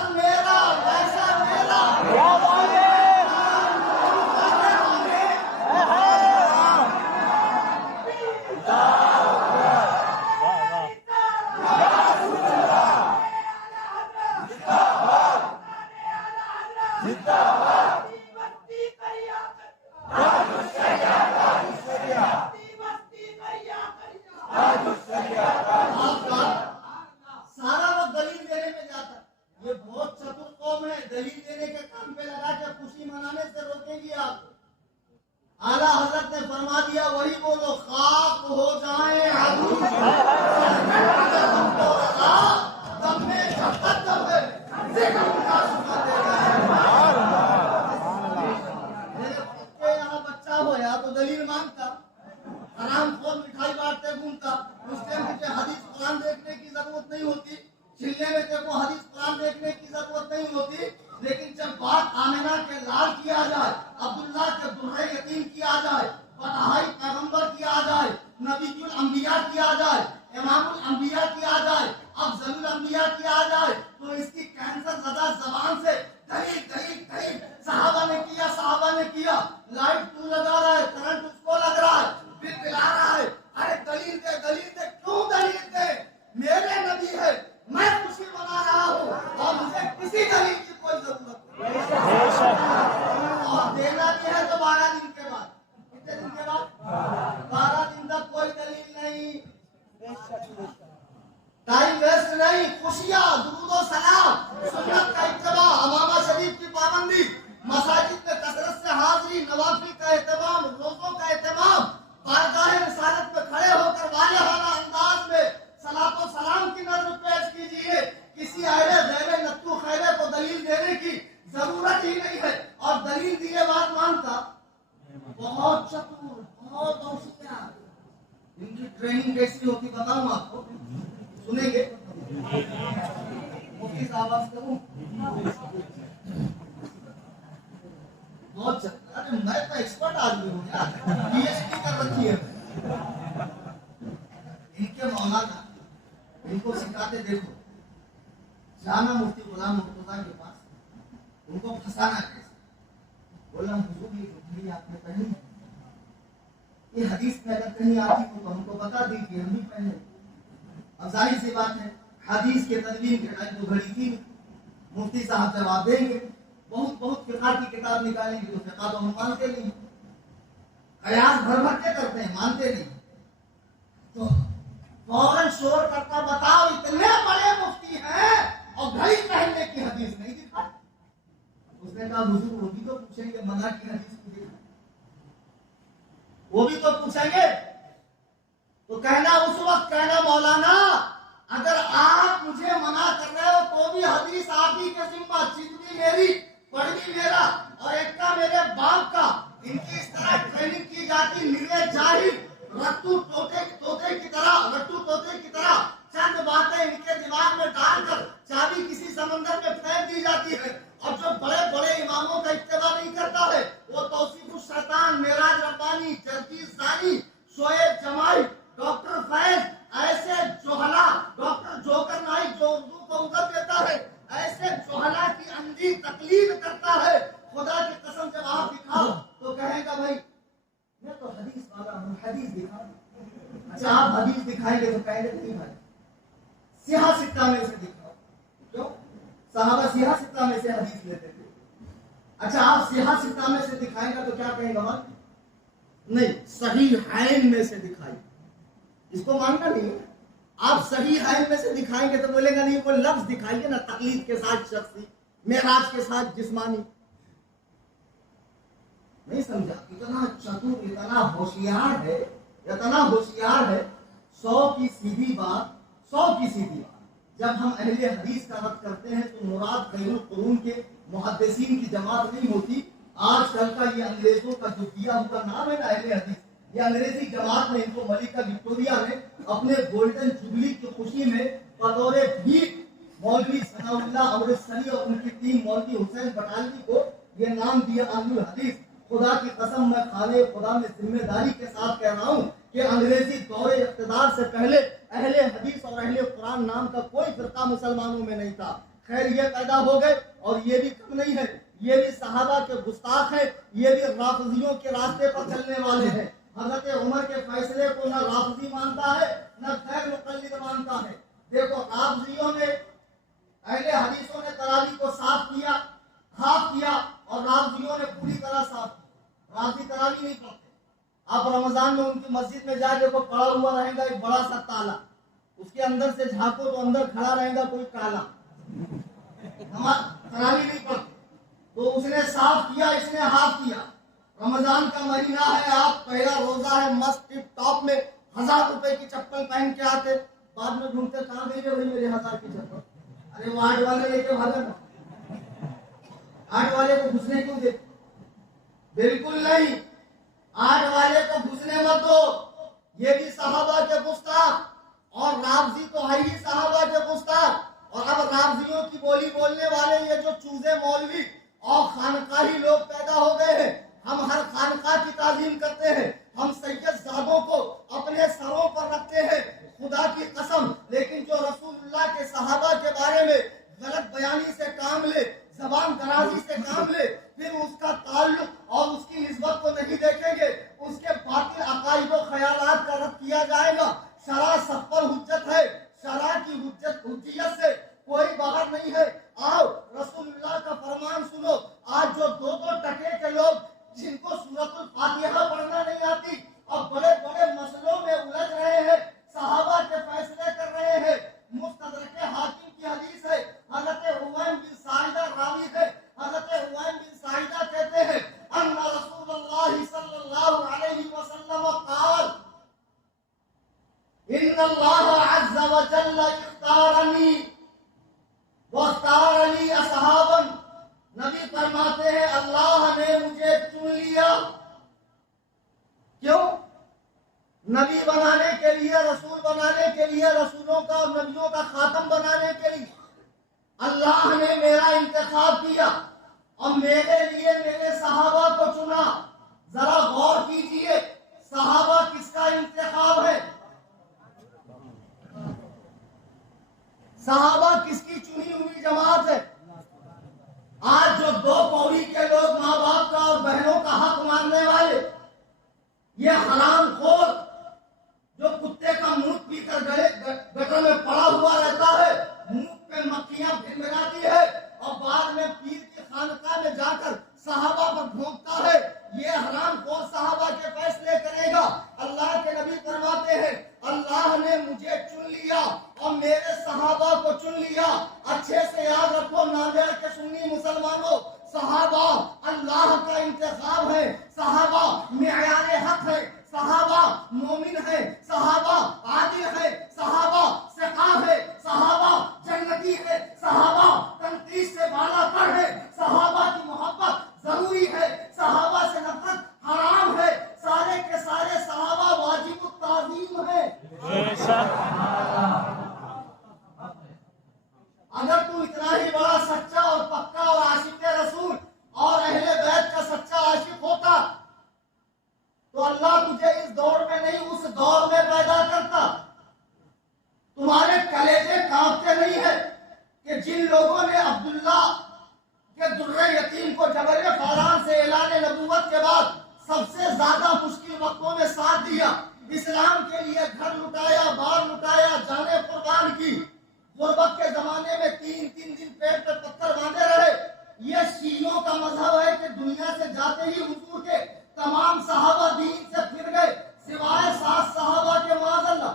जरूरत नहीं होती, चिल्ले में तेरे को हदीस कुरान देखने की जरूरत नहीं होती, लेकिन जब बात आमिना के लाल की आ जाए, अब्दुल्ला के दुर्रे यतीम की आ जाए, बदहाई पैगंबर की आ जाए, नबीयुल अंबिया की आ जाए, इमामुल अंबिया की आ जाए, अफजलुल अंबिया की आ जाए, तो इसकी कैंसर ज़दा जबान से दलील दलील दलील, सहाबा ने किया, सहाबा ने किया। लाइट तू लगा रहा है, करंट उसको लग रहा है, बिल पिला रहा है, अरे दलील दे, क्यों दलील दे? मेरे नबी है, मैं खुशी मना रहा हूँ और मुझे किसी दलील की कोई जरूरत नहीं। और देना भी है तो 12 दिन के बाद। कितने दिन के बाद? 12 दिन तक कोई दलील नहीं, टाइम वेस्ट नहीं, खुशियां, दुरूद और सलाम, सुन्नत का इत्तिबा, अमामा शरीफ की पाबंदी, मसाजिद में कसरत से हाजिरी, नवाफिल का एहतमाम, रोजों का एहतमाम, बारगाह रिसालत में खड़े होकर वालिहाना अंदाज में सलात और सलाम की नजर पेश कीजिए। किसी अहले गैरे नत्तू खैरे को दलील देने की जरूरत ही नहीं है, और दलील दिए बात मानता, बहुत चतुर, बहुत होशियार। इनकी ट्रेनिंग कैसी होती बताऊं आपको, सुनेंगे? मुफ्ती साहब आवाज करूं? बहुत चतुर, अरे मैं तो एक्सपर्ट आदमी हूँ यार, पीएचडी कर रखी है। इनके मौलाना इनको सिखाते, देखो जाना मुफ्ती गुलाम मुर्तजा के पास, उनको फंसाना कैसे। बोला हुजूर ये घड़ी आपने पहनी, ये हदीस में अगर कहीं आती हो तो हमको बता दीजिए, हम भी पहने। अब जाहिर सी बात है, हदीस के तदवीन के टाइम तो घड़ी थी। मुफ्ती साहब जवाब देंगे, बहुत फिक़ा की किताब निकालेंगे, तो फिक़ा तो हम मानते नहीं, कयास भर भर के करते हैं, मानते नहीं। तो फौरन शोर करता, बताओ इतने बड़े मुफ्ती हैं और घड़ी पहनने की हदीस नहीं दिखा। उसने कहा हुजूर वो भी तो पूछेंगे, मना की हदीस को दिखा, वो भी तो पूछेंगे। तो कहना उस वक्त कहना, मौलाना अगर आप मुझे मना कर रहे हो तो भी हदीस आप ही के जिम्मा, चितवी मेरी, पढ़वी मेरा और एक का मेरे बाप का। इनकी इस तरह ट्रेनिंग की जाती, निर्वे जाहिर, रट्टू तोते की तरह चंद बातें इनके दिमाग में डालकर चाबी किसी समंदर में फेंक दी जाती है। और जो बड़े बड़े इमामों का इत्तेबा नहीं करता है, वो तौसीफुल शैतान, मेराज रब्बानी, जरकीज सानी, शोएब जमाई, डॉक्टर फैज, ऐसे जोहला, डॉक्टर जोकर नाइक जो उर्दू को उधर देता है, ऐसे जोहला की अंधी तकलीफ करता है। खुदा की कसम जब आप दिखाओ तो कहेगा भाई मैं तो हदीस वाला हूँ, हदीस दिखाओ। अच्छा आप हदीस दिखाएंगे तो कहेंगे नहीं भाई सिहा सिक्का में से दिखाओ। क्यों? सहाबा सिहा सिक्का में से हदीस लेते थे। अच्छा आप सिहा सिक्का में से दिखाएंगे तो क्या कहेंगे भाई? नहीं, सही हैन में से दिखाई, इसको मानना नहीं। आप सही हैन में से दिखाएंगे तो बोलेगा नहीं, कोई लफ्ज दिखाइए ना, तकलीद के साथ शख्सी, मेराज के साथ जिस्मानी। नहीं समझा? इतना चतुर, इतना होशियार है, इतना होशियार है। 100 की सीधी बात, 100 की सीधी बात। जब हम अहले हदीस का रद्द करते हैं तो मुराद खैरुल कुरून के मुहद्दिसीन की जमात नहीं होती। आजकल का ये अंग्रेजों का जो दिया हुआ नाम है ना अहले हदीस, ये अंग्रेजी जमात ने इनको मलिका विक्टोरिया ने अपने गोल्डन जुबली की खुशी में बतौर भीख मौलवी सनाउल्लाह अमृतसरी और उनकी टीम मौलवी हुसैन बटालवी को ये नाम दिया अहलुल हदीस। खुदा की कसम मैं खाने खुदा में जिम्मेदारी के साथ कह रहा हूँ कि अंग्रेजी दौरे इख्तिदार से पहले अहले हदीस और अहले कुरान नाम का कोई फिरका मुसलमानों में नहीं था। खैर ये पैदा हो गए और ये भी कम नहीं है, ये भी सहाबा के गुस्ताख है, ये भी राफिजियों के रास्ते पर चलने वाले हैं। हजरत उमर के फैसले को न राफिजी मानता है न गैर मुक़ल्लिद मानता है। देखो राफिजियों ने, अहले हदीसों ने तरावी को साफ किया, हाफ किया और राफिजियों ने पूरी तरह साफ किया। राफिजी तरावी नहीं पढ़ते। आप रमजान में उनकी मस्जिद में जाके को पड़ा हुआ रहेगा एक बड़ा सा ताला, उसके अंदर से झांको तो अंदर खड़ा रहेगा कोई काला। तरावी नहीं पढ़ते, तो उसने साफ किया, इसने हाफ किया। रमजान का महीना है, आप पहला रोजा है, मस्त टिप टॉप में 1000 रुपए की चप्पल पहन के आते, बाद में ढूंढते कहाँ गई भाई मेरे 1000 की चप्पल? अरे वो 8 वाले लेके भागा ना, 8 वाले को घुसने क्यों दे? बिल्कुल नहीं, 8 वाले को घुसने मत दो। ये भी सहाबा के गुस्ताख और राफजी तो है ही सहाबा के बारे में गलत बयानी से काम ले, जबान दराजी से काम ले, फिर उसका ताल्लुक और उसकी निस्बत को नहीं देखेंगे, उसके बातिल अकाइद व ख्यालात का रद्द किया जाएगा। शरा सब पर हुज्जत है, शरा की हुज्जियत से कोई बाहर नहीं है। आओ रसूलुल्लाह का फरमान सुनो। आज जो 2-2 टके के लोग जिनको सूरतुल फातिहा पढ़ना नहीं आती और बड़े बड़े मसलों में उलझ रहे हैं, सहाबा के फैसले कर रहे हैं। मुस्तदरक हाकिम की हदीस है, हज़रत उमैर बिन साइदा रावी है। हज़रत उमैर बिन साइदा कहते हैं अन्ना रसूलुल्लाह सल्लल्लाहु अलैहि वसल्लम क़ाल इन्नल्लाह अज़्ज़ व जल्ल इख्तारनी वख्तारनी असहाबन। नबी फरमाते हैं अल्लाह ने मुझे चुन लिया। क्यों? नबी बनाने के लिए, रसूल बनाने के लिए, रसूलों का और नबियों का खातम बनाने के लिए अल्लाह ने मेरा इंतखाब किया और मेरे लिए मेरे सहाबा को चुना। जरा गौर कीजिए, सहाबा किसका इंतखाब है? सहाबा किसकी चुनी हुई जमात है? आज जो 2 पौड़ी के लोग माँ बाप का और बहनों का हक मानने वाले, ये हरामखोर जो कुत्ते का मुंह पीकर गटर में पड़ा हुआ रहता है, मुंह पे मक्खियां भिनभिनाती है और बाद में पीर की खानका में जाकर सहाबा पर भोंकता है, ये हरामखोर सहाबा के फैसले करेगा। अल्लाह के नबी फरमाते हैं अल्लाह ने मुझे चुन लिया और मेरे सहाबा को चुन लिया। अच्छे से याद रखो नांदेड़ के सुन्नी मुसलमानों, सहाबा अल्लाह का इंतखाब है, सहाबा मेयारे हक है, सहाबा मोमिन है, सहाबा आदिल है, सहाबा सिका है, सहाबा जन्नती है, सहाबा तंकीस से बाला कर है, सहाबा की मोहब्बत जरूरी है, सहाबा से नफरत हराम है, सारे के सारे सहाबा वाजिब ताज़ीम है। अगर तू इतना ही बड़ा सच्चा और पक्का और आशिक रसूल और अहले बैत का सच्चा आशिक होता तो अल्लाह तुझे इस दौर में नहीं उस दौर में पैदा करता। तुम्हारे कलेजे कांपते नहीं है कि जिन लोगों ने अब्दुल्ला के दुर्रे यतीम को जबरे फौरान से ऐलान नबूवत के बाद सबसे ज्यादा मुश्किल वक्तों में साथ दिया, इस्लाम के लिए घर लुटाया, बार लुटाया, जाने कुर्बान की। गुर्बत के जमाने में 3-3 दिन पेट पर पत्थर बांधे रहे। ये शीयों का मजहब है कि दुनिया से जाते ही हुजूर के तमाम सहाबा दीन से फिर गए सिवाय 7 सहाबा के। माज़अल्लाह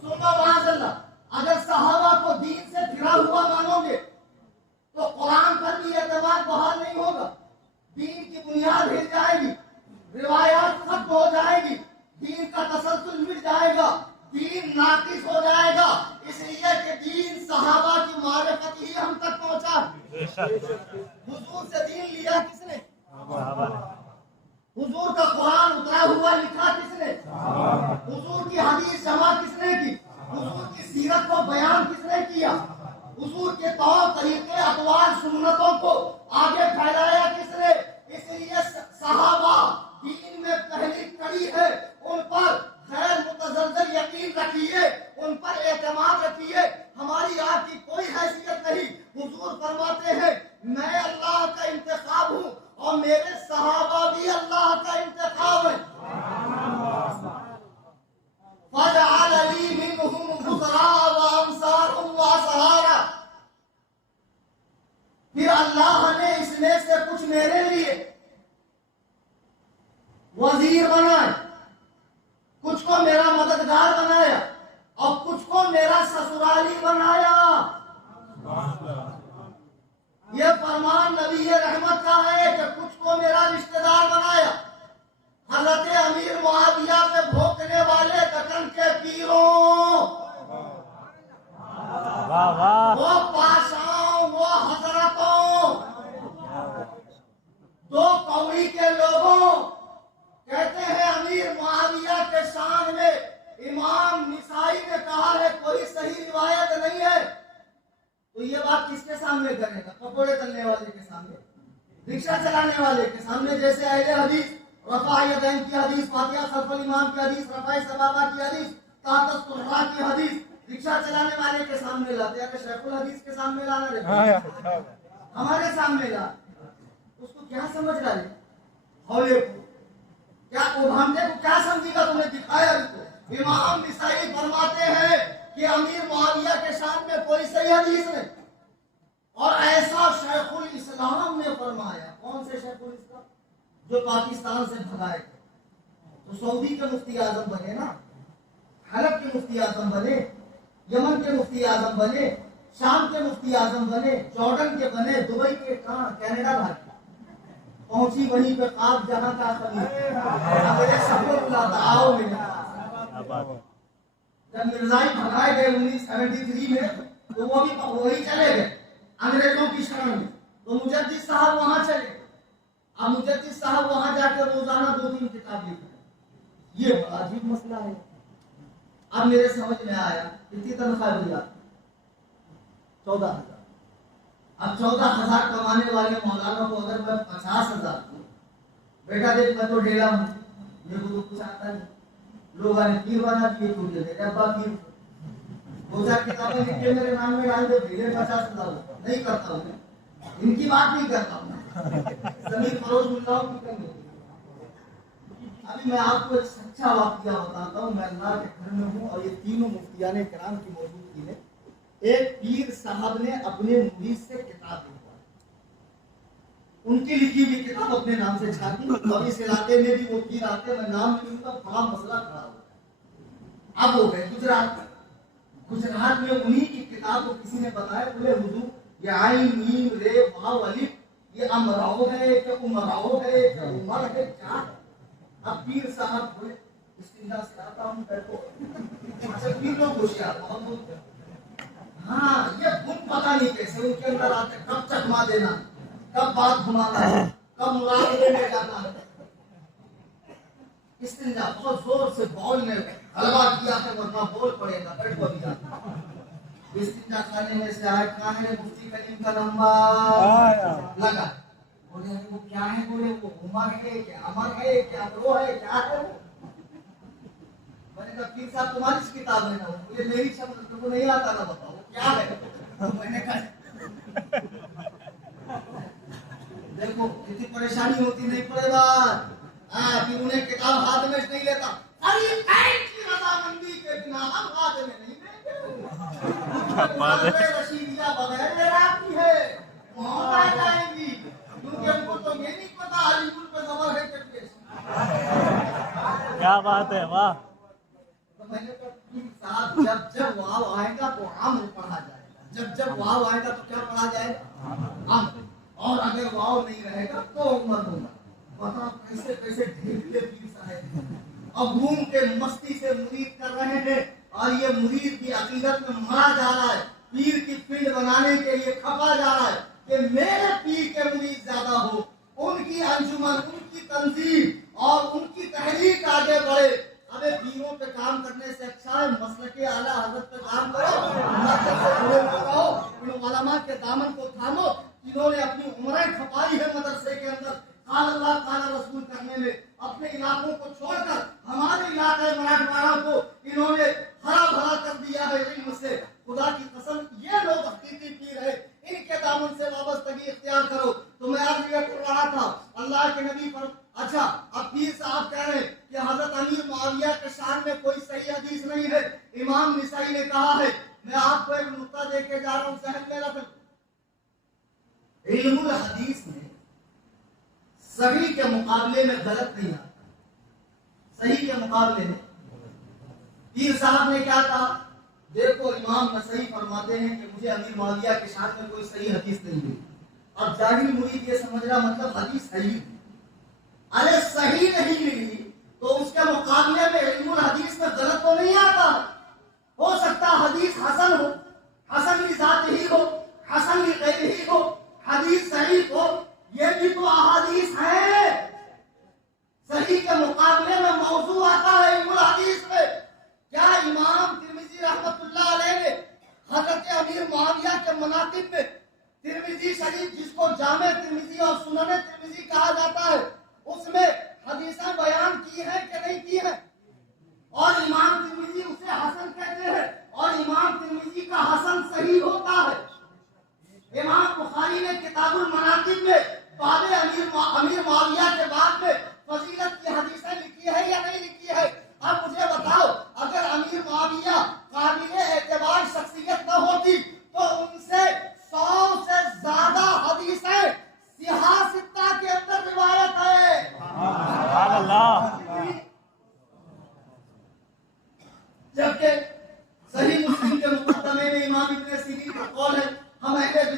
सुनो, माज़अल्लाह अगर सहाबा को दीन से फिरा हुआ मानोगे तो कुरान पर भी एतमाद बहाल नहीं होगा, दीन की बुनियाद हिल जाएगी, रिवायात खत्म हो जाएगी, दीन का तसलसल मिट जाएगा, दीन नाकिस हो जाएगा। इसलिए कि दीन सहाबा की मारिफत ही हम तक पहुंचा। हुजूर से दीन लिया किसने? हुजूर का कुरान उतरा हुआ लिखा किसने? हुजूर की हदीस जमा किसने की? हुजूर की सीरत को बयान किसने किया? हुजूर के तौर तरीके अक़वाल सुन्नतों को आगे फैलाया किसने? इसलिए सहाबा दीन में पहली कड़ी है, उन पर गैर मुतज़लज़ल यकीन रखिए, उन पर एतमाद रखिए। हमारी आपकी कोई हैसियत नहीं। हुजूर फरमाते हैं मैं अल्लाह का इंतखाब हूँ और मेरे सहाबा भी अल्लाह का इंतखाब है। फजअल ली मिनहुम फ़ुक़रा व अंसारहम व असहारा। फिर अल्लाह ने इसमें से कुछ मेरे लिए वजीर बनाए, कुछ को मेरा मददगार बनाया और कुछ को मेरा ससुराली बनाया। ये फरमान नबी रहमत का है कि कुछ को मेरा रिश्तेदार बनाया। हजरत अमीर मुआविया पे भोंकने वाले दक्कन के पीरों, वो पाशाओं, वो हजरतों, 2 कौड़ी के लोगों कहते हैं अमीर मुआविया के शान में इमाम निसाई ने कहा है कोई सही रिवायत नहीं है। तो ये बात किसके सामने करेगा? पकोड़े तलने वाले के सामने, रिक्शा चलाने वाले के सामने। जैसे अहले हदीस रफ़ा यदैन की हदीस, फातिहा खल्फल इमाम की हदीस, रफ़ा सबाबा की हदीस, ताक़त सुर्रा की हदीस, रिक्शा चलाने वाले के सामने लाते हैं, शेखुल हदीस के सामने लाना रे, हमारे सामने ला, उसको क्या समझ रहा है? हौले को क्या, उभामते को क्या समझेगा? तुम्हें दिखाया उसको। इमाम निसाई फरमाते हैं कि अमीर मुआविया के शान में कोई सही हदीस नहीं, और ऐसा शेखुल इस्लाम ने फरमाया। कौन से शेखुल इस्लाम? जो पाकिस्तान से भगाए थे, तो सऊदी के मुफ्ती आजम बने ना, हलब के मुफ्ती आजम बने, यमन के मुफ्ती आजम बने, शाम के मुफ्ती आजम बने, जॉर्डन के बने, दुबई के, कहाँ, कनाडा भागे, पहुंची वहीं पे आप जहां का मेरे सबको बुलाता, आओ मेरे। जब मिर्जाई भगाए गए 1973 में, तो वो भी वही चले गए अंग्रेजों की शरण में, तो मुजद्दिद साहब वहां चले। अब मुजद्दिद साहब वहां जाकर रोजाना 2-3 किताब लिख रहे। ये बड़ा अजीब मसला है। अब मेरे समझ में आया, कितनी तनख्वाह दिया? 14,000। अब 14,000 कमाने वाले मौलाना को अगर मैं 50,000 दूं, बेटा देख मैं तो ढेला हूं, मेरे को तो कुछ आता नहीं, लोग आने पीर बना दिए, तू दे दे अब्बा पीर, 2-4 किताबें लिख के मेरे नाम में डाल दे, भेजे 50,000। नहीं करता हूँ, इनकी बात नहीं करता हूँ, जमीन फरोज मुल्लाओं की कमी। अभी मैं आपको एक सच्चा वाकया बताता हूँ। मैं अल्लाह के घर में हूँ और ये तीनों मुफ्तियाने किराम की मौजूदगी में एक पीर साहब ने अपने मुरीद से किताब लिखवाई, उनकी लिखी हुई किताब अपने नाम से छापी, और इस इलाके में भी वो पीर आते, मैं नाम नहीं लूंगा, बड़ा मसला खड़ा होता है। अब हो गए गुजरात, गुजरात में उन्हीं की किताब को किसी ने बताया, बोले हुजूर ये आइन मीम रे वाव अलिफ ये अमराओ है कि उमराओ है कि उमर है, क्या है? अब पीर साहब बोले इस्तिंजा से आता हूँ, बैठो। अच्छा पीर लोग होशियार बहुत बोलते हैं, हाँ ये गुण पता नहीं कैसे उनके अंदर आते, कब चकमा देना, कब बात घुमाना, कब मुराद में जाना। इस्तिंजा बहुत जोर से बॉल ने हलवा किया है, वरना बॉल पड़ेगा, बैठो अभी। इस्तिंजा खाने में से आया, कहाँ है मुफ्ती करीम का नंबर लगा, बोले वो क्या है? बोले वो उमर है क्या अमर है क्या वो है क्या है वो? मैंने कहा पीर साहब तुम्हारी किताब है ना? बोले मेरी शब्द तुमको नहीं आता ना, बताओ क्या है? मैंने कहा देखो कितनी परेशानी होती, नहीं पड़े बात। फिर उन्हें किताब हाथ में नहीं लेता, अरे की रजामंदी के बिना हम हाथ में नहीं लेंगे, रशीदिया बगैर की है वहां आ जाएंगी, क्योंकि हमको तो ये नहीं पता अलीपुर पे खबर है कि क्या बात है, वाह। तो मैंने कहा जब जब वाव आएगा तो आम पढ़ा जाएगा, जब जब वाव आएगा तो क्या पढ़ा जाएगा? आम। और अगर वाव नहीं रहेगा तो उमर होगा। बताओ कैसे कैसे ढेर पीर साहब अब घूम के मस्ती से मुरीद कर रहे हैं, और ये मुरीद की अकीदत में मरा जा रहा है, पीर की फील्ड बनाने के लिए खपा जा रहा है कि मेरे पीर के मुरीद ज्यादा हो, उनकी अंजुमन, उनकी तंजीम और उनकी तहरीक आगे बढ़े। अबे पीरों पे काम करने से अच्छा है मसलके आला हज़रत पे काम करो, इन उलमा के दामन को थामो, जिन्होंने अपनी उम्रें खपाई है मदरसे के अंदर काल अल्लाह काल रसूल करने में, अपने इलाकों को छोड़कर हमारे इलाके मराठवाड़ा को इन्होंने हरा भरा कर दिया है इल्म से। खुदा की कसम ये लोग हकीकी पीर है, इनके दामन से वाबस्तगी इख्तियार करो। तो मैं आज ये कर रहा था अल्लाह के नबी पर। अच्छा अब पीर साहब कह रहे हैं कि हजरत अमीर मुआविया के शान में कोई सही हदीस नहीं है, इमाम निसाई ने कहा है। मैं आपको एक नुक्ता दे के जा रहा हूँ, सहन में रख। इल्मुल हदीस में सही के मुकाबले में गलत नहीं आता, सही के मुकाबले में। पीर साहब ने क्या कहा? देखो इमाम नसई फरमाते हैं कि मुझे अमीर मुआविया के शान में कोई सही हदीस नहीं मिली। अब जाहिल मुरीद ये समझ रहा मतलब हदीस सही, अरे सही नहीं मिली तो उसके मुकाबले में इल्मुल हदीस में गलत तो नहीं आता। हो सकता हदीस हसन हो, हसन की जात ही हो, हसन की गैर ही हो, हदीस सही हो, ये भी तो अहादीस है। सही के मुकाबले में मौजू आता है इल्मुल हदीस में। क्या इमाम तिरमिजी रहमतुल्लाह अलैह ने हजरत अमीर मुआविया के मनाकिब में तिरमिजी शरीफ, जिसको जामे तिरमिजी और सुनने तिरमिजी कहा जाता है, उसमें हदीसें बयान की है कि नहीं की है? और इमाम तिरमिजी उसे हसन कहते हैं और इमाम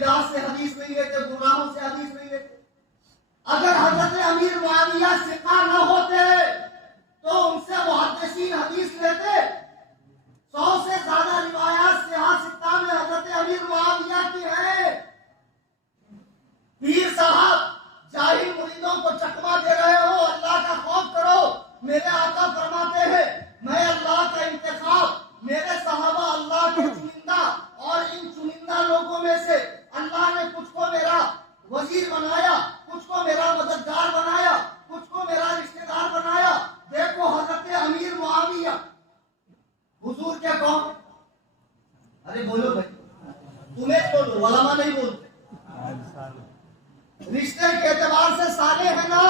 बिदात से हदीस नहीं लेते, गुनाहों से हदीस नहीं लेते। अगर हजरत अमीर मुआविया सिखा न होते तो उनसे मुहद्दिसीन हदीस लेते। 100 से ज्यादा रिवायात सिहा में हजरत अमीर मुआविया की है। पीर साहब जाहिल मुरीदों को चकमा दे रहे हो, अल्लाह का खौफ करो। मेरे आका फरमाते हैं, मैं अल्लाह का इंतखाब, मेरे सहाबा अल्लाह के चुनिंदा, और इन चुनिंदा लोगों में से अल्लाह ने कुछ को मेरा वजीर बनाया, कुछ को मेरा मददगार बनाया, कुछ को मेरा रिश्तेदार बनाया। देखो हजरत अमीर मुआविया, हुजूर क्या कौन? अरे बोलो भाई, तुम्हें बोलो, वलामा नहीं बोलते। रिश्ते के एतबार से साले हैं ना।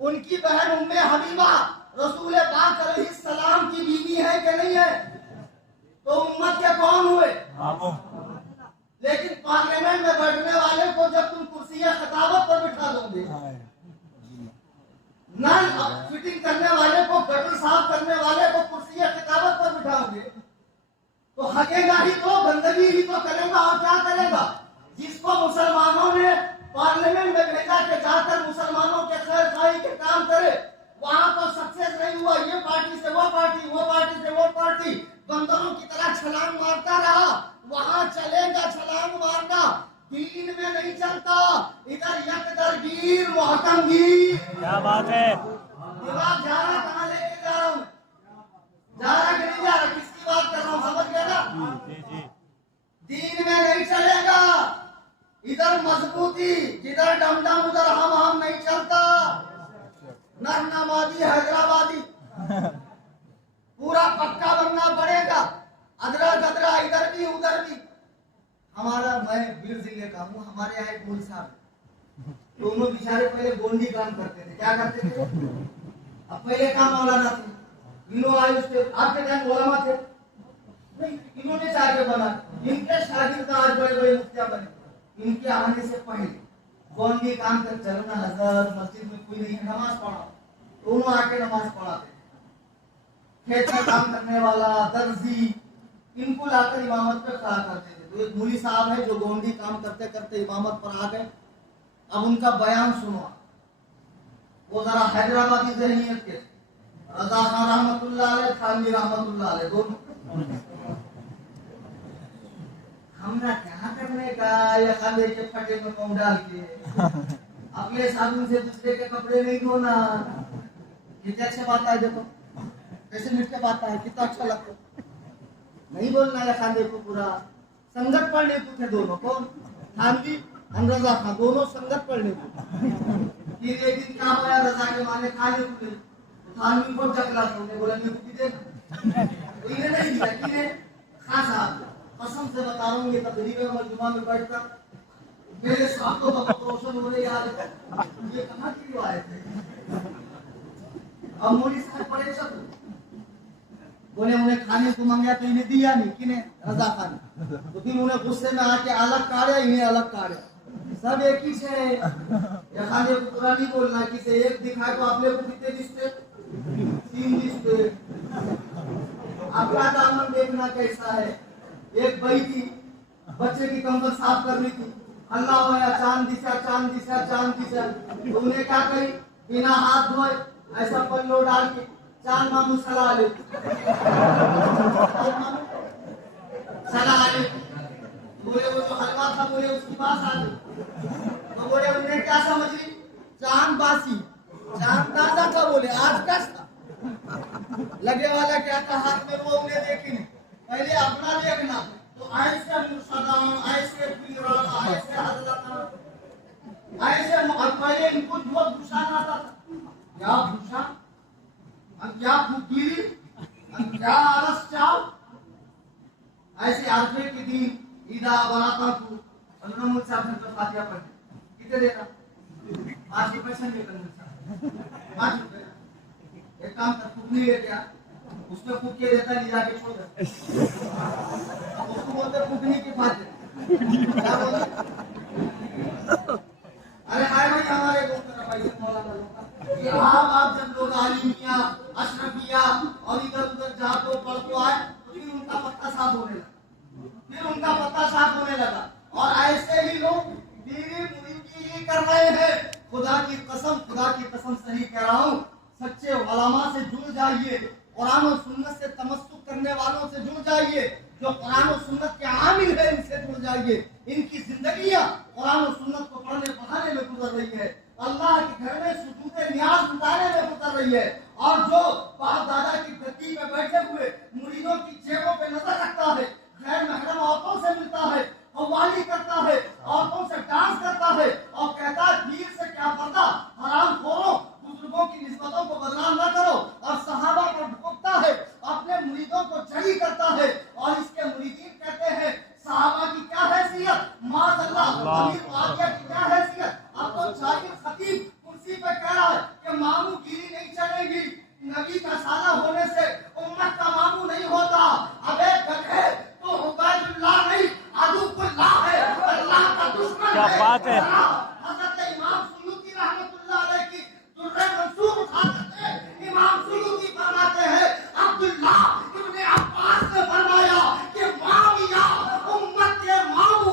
उनकी बहन उम्मे हबीबा रसूल पाक अलैहिस्सलाम की बीवी है कि नहीं है? तो उम्मत के कौन हुए? लेकिन पार्लियामेंट में बैठने वाले को जब तुम कुर्सियां खिताबत पर बिठा दोगे, नल फिटिंग करने वाले को, गटर साफ करने वाले को कुर्सियां खिताबत पर बिठाओगे, तो हकेगा ही तो, बंदगी ही तो करेगा। और क्या करेगा? जिसको मुसलमानों ने पार्लियामेंट में भेजा के जाकर मुसलमानों के खैर खाई के काम करे, वहां तो सक्सेस नहीं हुआ। ये पार्टी से वो पार्टी, वो पार्टी से वो पार्टी, बंदरों की तरह छलांग मारता रहा। वहां चलेगा छलांग मारना, दीन में नहीं चलता। इधर यकदरगीर मोहकमगीर। क्या बात है? दिमाग जा रहा, कहाँ लेके जा रहा हूँ? जा रहा कि नहीं जा रहा? किसकी बात कर रहा हूँ, समझ गया ना? जी। दीन में नहीं चलेगा। इधर मजबूती, जिधर डमडम उधर हम नहीं चलता। नरनमादी हैदराबादी पूरा पक्का बनना पड़ेगा। अदरा गदरा इधर भी उधर भी। हमारा, मैं बीर जिले का हूँ, हमारे यहाँ एक मूल साहब, दोनों बेचारे पहले गोंडी काम करते थे। क्या करते थे? अब पहले काम मौलाना थे, इन्हों आए उसके आपके टाइम मौलाना थे नहीं, इन्होंने जाके बना। इनके शागिर्द आज बड़े बड़े मुफ्तियां बने। इनके आने से पहले गोंडी काम कर चलना, हजरत मस्जिद में कोई नहीं, नमाज पढ़ा, दोनों आके नमाज पढ़ाते। खेत में काम करने वाला, दर्जी, इनको लाकर इमामत पे खड़ा करते थे। तो एक मूली साहब है जो गोंडी काम करते करते इमामत पर आ गए। अब उनका बयान सुनो। वो जरा हैदराबादी ज़हनियत के, रजा खान रहमतुल्लाह अलैह, खानवी रहमतुल्लाह अलैह, दोनों। हमने क्या करने का, या खाने के फटे में पाँव डाल के अपने साबुन से दूसरे के कपड़े नहीं धोना। कितने अच्छे बात है, देखो कैसे मिटके बात है, कितना अच्छा लगता है। नहीं बोलना या खाने को पूरा संगत पढ़ लेते थे दोनों। कौन? खानवी और रजा खान, दोनों संगत पढ़ लेते। फिर एक दिन क्या हुआ, रजा के माने खाने को मिले, खानवी को जगला था, उन्हें बोला मेरे को भी देना, तो इन्हें नहीं दिया। किन्हें? खान साहब। कसम से बता रहा हूँ, ये तकरीब में मजमा में बैठकर मेरे साथों का रोशन हो रहे यार, ये कहाँ की रिवायत है। अब मोदी साहब पड़े सब बोले, उन्हें खाने को मांगा तो इन्हें दिया नहीं। किन्हें? रजा खान। तो फिर उन्हें गुस्से में आके अलग काढ़ा, इन्हें अलग काढ़ा। सब एक ही से। या खाने को पूरा नहीं बोलना, किसे एक दिखाए तो आपने को कितने रिश्ते? 3 रिश्ते। अपना दामन देखना कैसा है। एक बई थी, बच्चे की कंबल साफ कर रही थी, अल्लाह होया चांद दिशा चांद दिशा चांद दिशा। तो उन्हें क्या करी, बिना हाथ धोए ऐसा पल्लो डाल के चांद मामू सलाह ले, सलाह ले। बोले वो जो हलवा था, बोले उसकी बात आ गई। तो बोले उन्हें क्या समझ ली, चांद बासी, चांद ताजा था। बोले आज का लगे वाला क्या था हाथ में, वो उन्हें देखी नहीं। पहले अपना देखना, तो ऐसे मुसदाम, ऐसे पीरा, ऐसे हजरत, ऐसे पहले इनको बहुत भूषण आता था। क्या भूषण, क्या फुकीरी, क्या आरस चाव। ऐसे आजमे के दिन ईदा बनाता हूँ, उन्होंने मुझसे अपने फातिहा पढ़ी। कितने देना? 5 पैसे लेकर मुझसे 5 रुपए। एक काम कर, फुकनी लेके आ, उसमें फूक के देता, ले जाके छोड़ दे। उसको बोलते फूकनी की फातिहा। क्या बोलते? अरे हाय भाई, हमारे दोस्त मेरा भाई मौलाना लोग, ये आप जब लोग आलिमिया, अशरफिया और इधर उधर जातो पढ़तो आए, तो फिर उनका पत्ता साफ होने लगा। और ऐसे ही लोग दीनी मुरीदी कर रहे हैं। खुदा की कसम सही कह रहा हूँ, सच्चे उलमा से जुड़ जाइए, कुरान और सुन्नत से तमस्सुक करने वालों से जुड़ जाइए, जो कुरान और सुन्नत के आमिल है इनसे जुड़ जाइए। इनकी जिंदगियां कुरान और सुन्नत को पढ़ने पढ़ाने में गुजर रही है, अल्लाह के घर में सुजूदे न्याज उतारने में गुजर रही है। और जो बाप दादा की गद्दी पे बैठे हुए मुरीदों की जेबों पे नजर रखता है, गैर महरम औरतों से मिलता है, कव्वाली करता है, औरतों से डांस करता है और कहता है भीड़ से क्या पर्दा, हराम खोरो, बुजुर्गों की निस्बतों को बदनाम न करो, और सहाबा पर भुगतता है, अपने मुरीदों को जली करता है। और इसके मुरीदीन कहते हैं सहाबा की क्या हैसियत, माज़अल्लाह अमीर मुआविया की क्या हैसियत। अब तो जाहिर खतीब कुर्सी पे कह रहा है कि मामू गिरी नहीं चलेगी, नबी का साला होने से उम्मत का मामू नहीं होता। अबे गधे, तो उबैदुल्लाह नहीं अदुल्लाह है, अल्लाह का दुश्मन क्या है। बात है। हज़रत इमाम सुयूती रहमतुल्लाह अलैह की दुर्रे मंसूर उठा करके इमाम सुयूती फरमाते हैं, अब्दुल्लाह इब्ने अब्बास ने फरमाया कि मुआविया उम्मत के मामू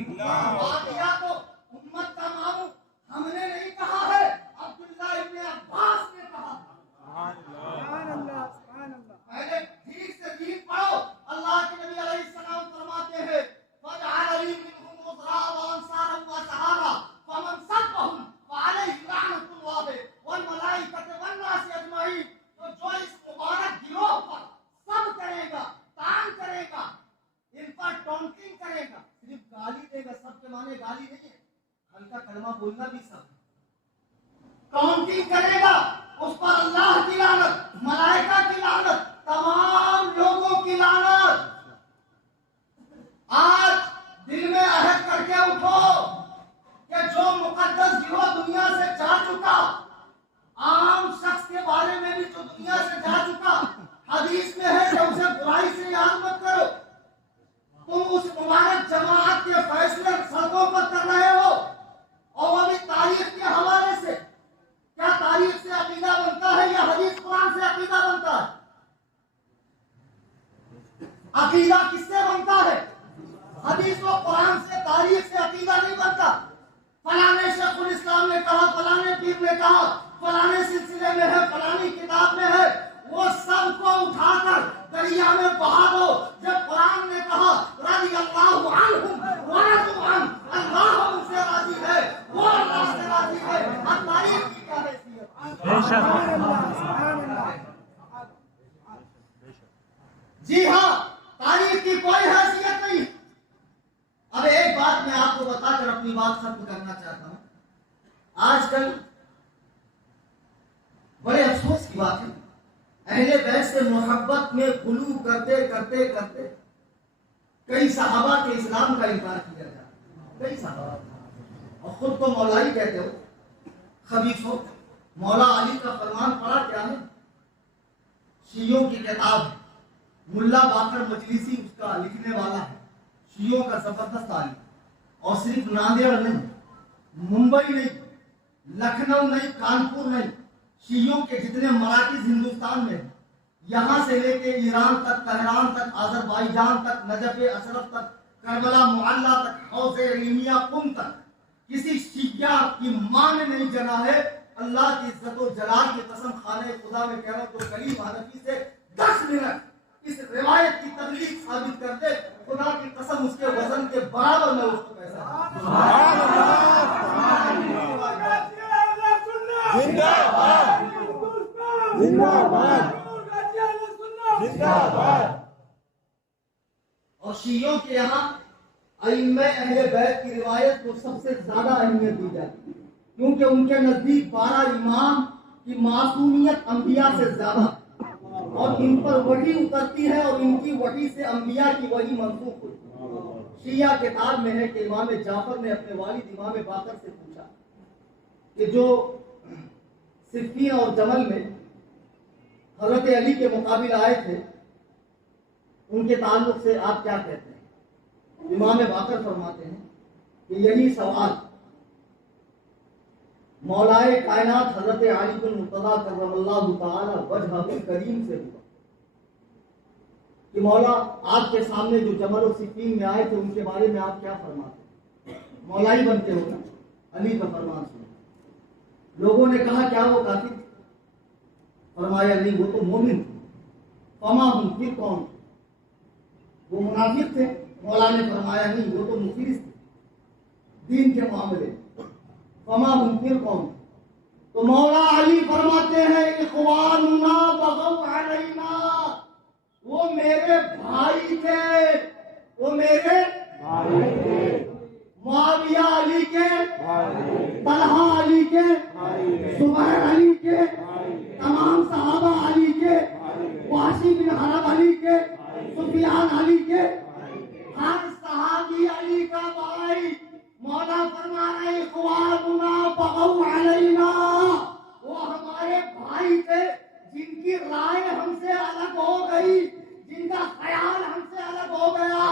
मुआविया को उम्मत का मामू हमने नहीं कहा है, अब्दुल्लाह इब्ने अब्बास ने कहा। पहले ठीक से दीन पढ़ो। अल्लाह के नबी अलैहिस्सलाम फरमाते हैं, फजअलनी मिनहुम उज़रा व अंसारा व सहाबा फमन सब्बहुम फअलैहि लअनतुल्लाह वल मलाइकति वन नास अजमईन। तो जो इस मुबारक गिरोह पर सब करेगा, तान करेगा, इन पर टॉन्टिंग करेगा, सिर्फ गाली देगा, सब के माने गाली नहीं है, हल्का कलमा बोलना भी सब, टॉन्टिंग करेगा, उस पर अल्लाह की लानत, मलाइका की लानत, तमाम लोगों की लानत। आज दिल में अहद करके उठो कि जो मुकद्दस गिरोह दुनिया से जा चुका, आम शख्स के बारे में भी जो दुनिया से जा चुका, हदीस में है कि उसे बुराई से याद मत करो। तुम उस मुबारक जमाअत के फैसले सड़कों पर कर रहे हो, और वो भी तारीख के हवाले से। क्या तारीख से अकीदा बनता है या हदीस कुरान से अकीदा बनता है? अकीदा किससे बनता है? हदीस व कुरान से, तारीख से अकीदा नहीं बनता। फलाने शेखुल इस्लाम ने कहा, फलाने पीर ने कहा, फलाने सिलसिले में है, फलानी किताब में है, वो सबको उठाकर दरिया में बहा दो। जब कुरान ने कहा रज़ियल्लाहु अन्हुम व रज़ू अन, अल्लाह उनसे राजी है, वो अल्लाह से राजी है। अब तारीख की क्या हैसियत? जी हाँ, तारीख की कोई हैसियत नहीं। अब एक बात मैं आपको बताकर अपनी बात खत्म करना चाहता हूं। आजकल बड़े अफसोस की बात है, अहले बैत से मोहब्बत में गुलू करते करते करते कई सहाबा के इस्लाम का इनकार किया जाता है। कई सहाबा, और खुद को मौलाई कहते हो, खबीस हो। मौला अली का फरमान पढ़ा क्या है? शियों की किताब, मुल्ला बाकर मजलिसी उसका लिखने वाला है, शियों का जबरदस्त आलिम। और सिर्फ नांदेड़ नहीं, मुंबई नहीं, लखनऊ नहीं, कानपुर नहीं, शियों के जितने मराठीज हिंदुस्तान में, यहाँ से लेके ईरान तक, तेहरान तक, अजरबैजान तक, नजफ अशरफ तक, करबला मुअल्ला तक, हौज़े इल्मिया कुम तक, किसी शिया की मां ने नहीं जना है। अल्लाह की इज्जत और जलाल की कसम, खाने खुदा में कह रहा हूं, तो कलीम हनफी से 10 मिनट इस रिवायत की तबलीग साबित कर दे, खुदा की कसम उसके वजन के बराबर में उसको पैसा। जिंदाबाद जिंदाबाद जिंदाबाद। और शियों के यहाँ अइम्मे अहले बैत की रिवायत को सबसे ज्यादा अहमियत दी जाती है, क्योंकि उनके नजदीक 12 इमाम की मासूमियत अंबिया से ज्यादा, और इन पर वही उतरती है और इनकी वही से अंबिया की वही मंसूख हुई। शिया किताब में है कि इमाम जाफर ने अपने वालिद इमाम बाकर से पूछा कि जो सिफ़ीन और जमल में हज़रत अली के मुकाबिल आए थे, उनके ताल्लुक से आप क्या कहते हैं? इमाम बाकर फरमाते हैं कि यही सवाल मौलाए कायनात हजरत अली बिन मुर्तजा करमल्लाहु तआला वजहहुल करीम से हुआ कि मौला आपके सामने जो जमल और सिफ़ीन में आए थे उनके बारे में आप क्या फरमाते? मौला ही बनते हो ना, अली का फरमान सुनो। लोगों ने कहा क्या वो काफिर? फरमाया नहीं, वो तो मोमिन थे। फमा हम, फिर कौन? वो मुनाफिक थे। मौला ने फरमाया नहीं, वो तो मुफलिस थे दीन के मामले। फमा हम, फिर कौन? तो मौला अली फरमाते हैं इखवानुना बगौ अलैना, वो मेरे भाई थे, वो मेरे भाई थे, मुआविया अली के, भाई तलहा अली के, भाई जुबैर अली के, भाई तमाम सहाबा अली के, वासी बिन हरब अली के, सुफियान अली के, हर सहाबी अली का भाई। मौला फरमा रहे इखवानुना बगौ अलैना, वो हमारे भाई थे जिनकी राय हमसे अलग हो गई, जिनका ख्याल हमसे अलग हो गया।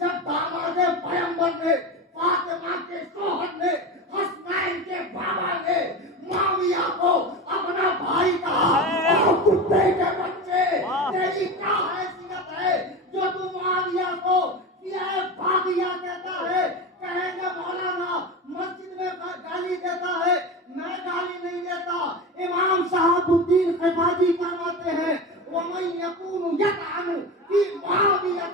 जब दामाद पैगंबर ने, फातिमा के शोहर ने, हसनैन के बाबा ने मुआविया को अपना भाई कहा, और कुत्ते के बच्चे, तेरी क्या हैसियत है जो तू मुआविया को बागिया कहता है? कहेंगे मौलाना मस्जिद में गाली देता है, मैं गाली नहीं देता। इमाम शहाबुद्दीन क़िफ़ाजी फरमाते हैं वमन यकूनु यतअनु फी मुआविया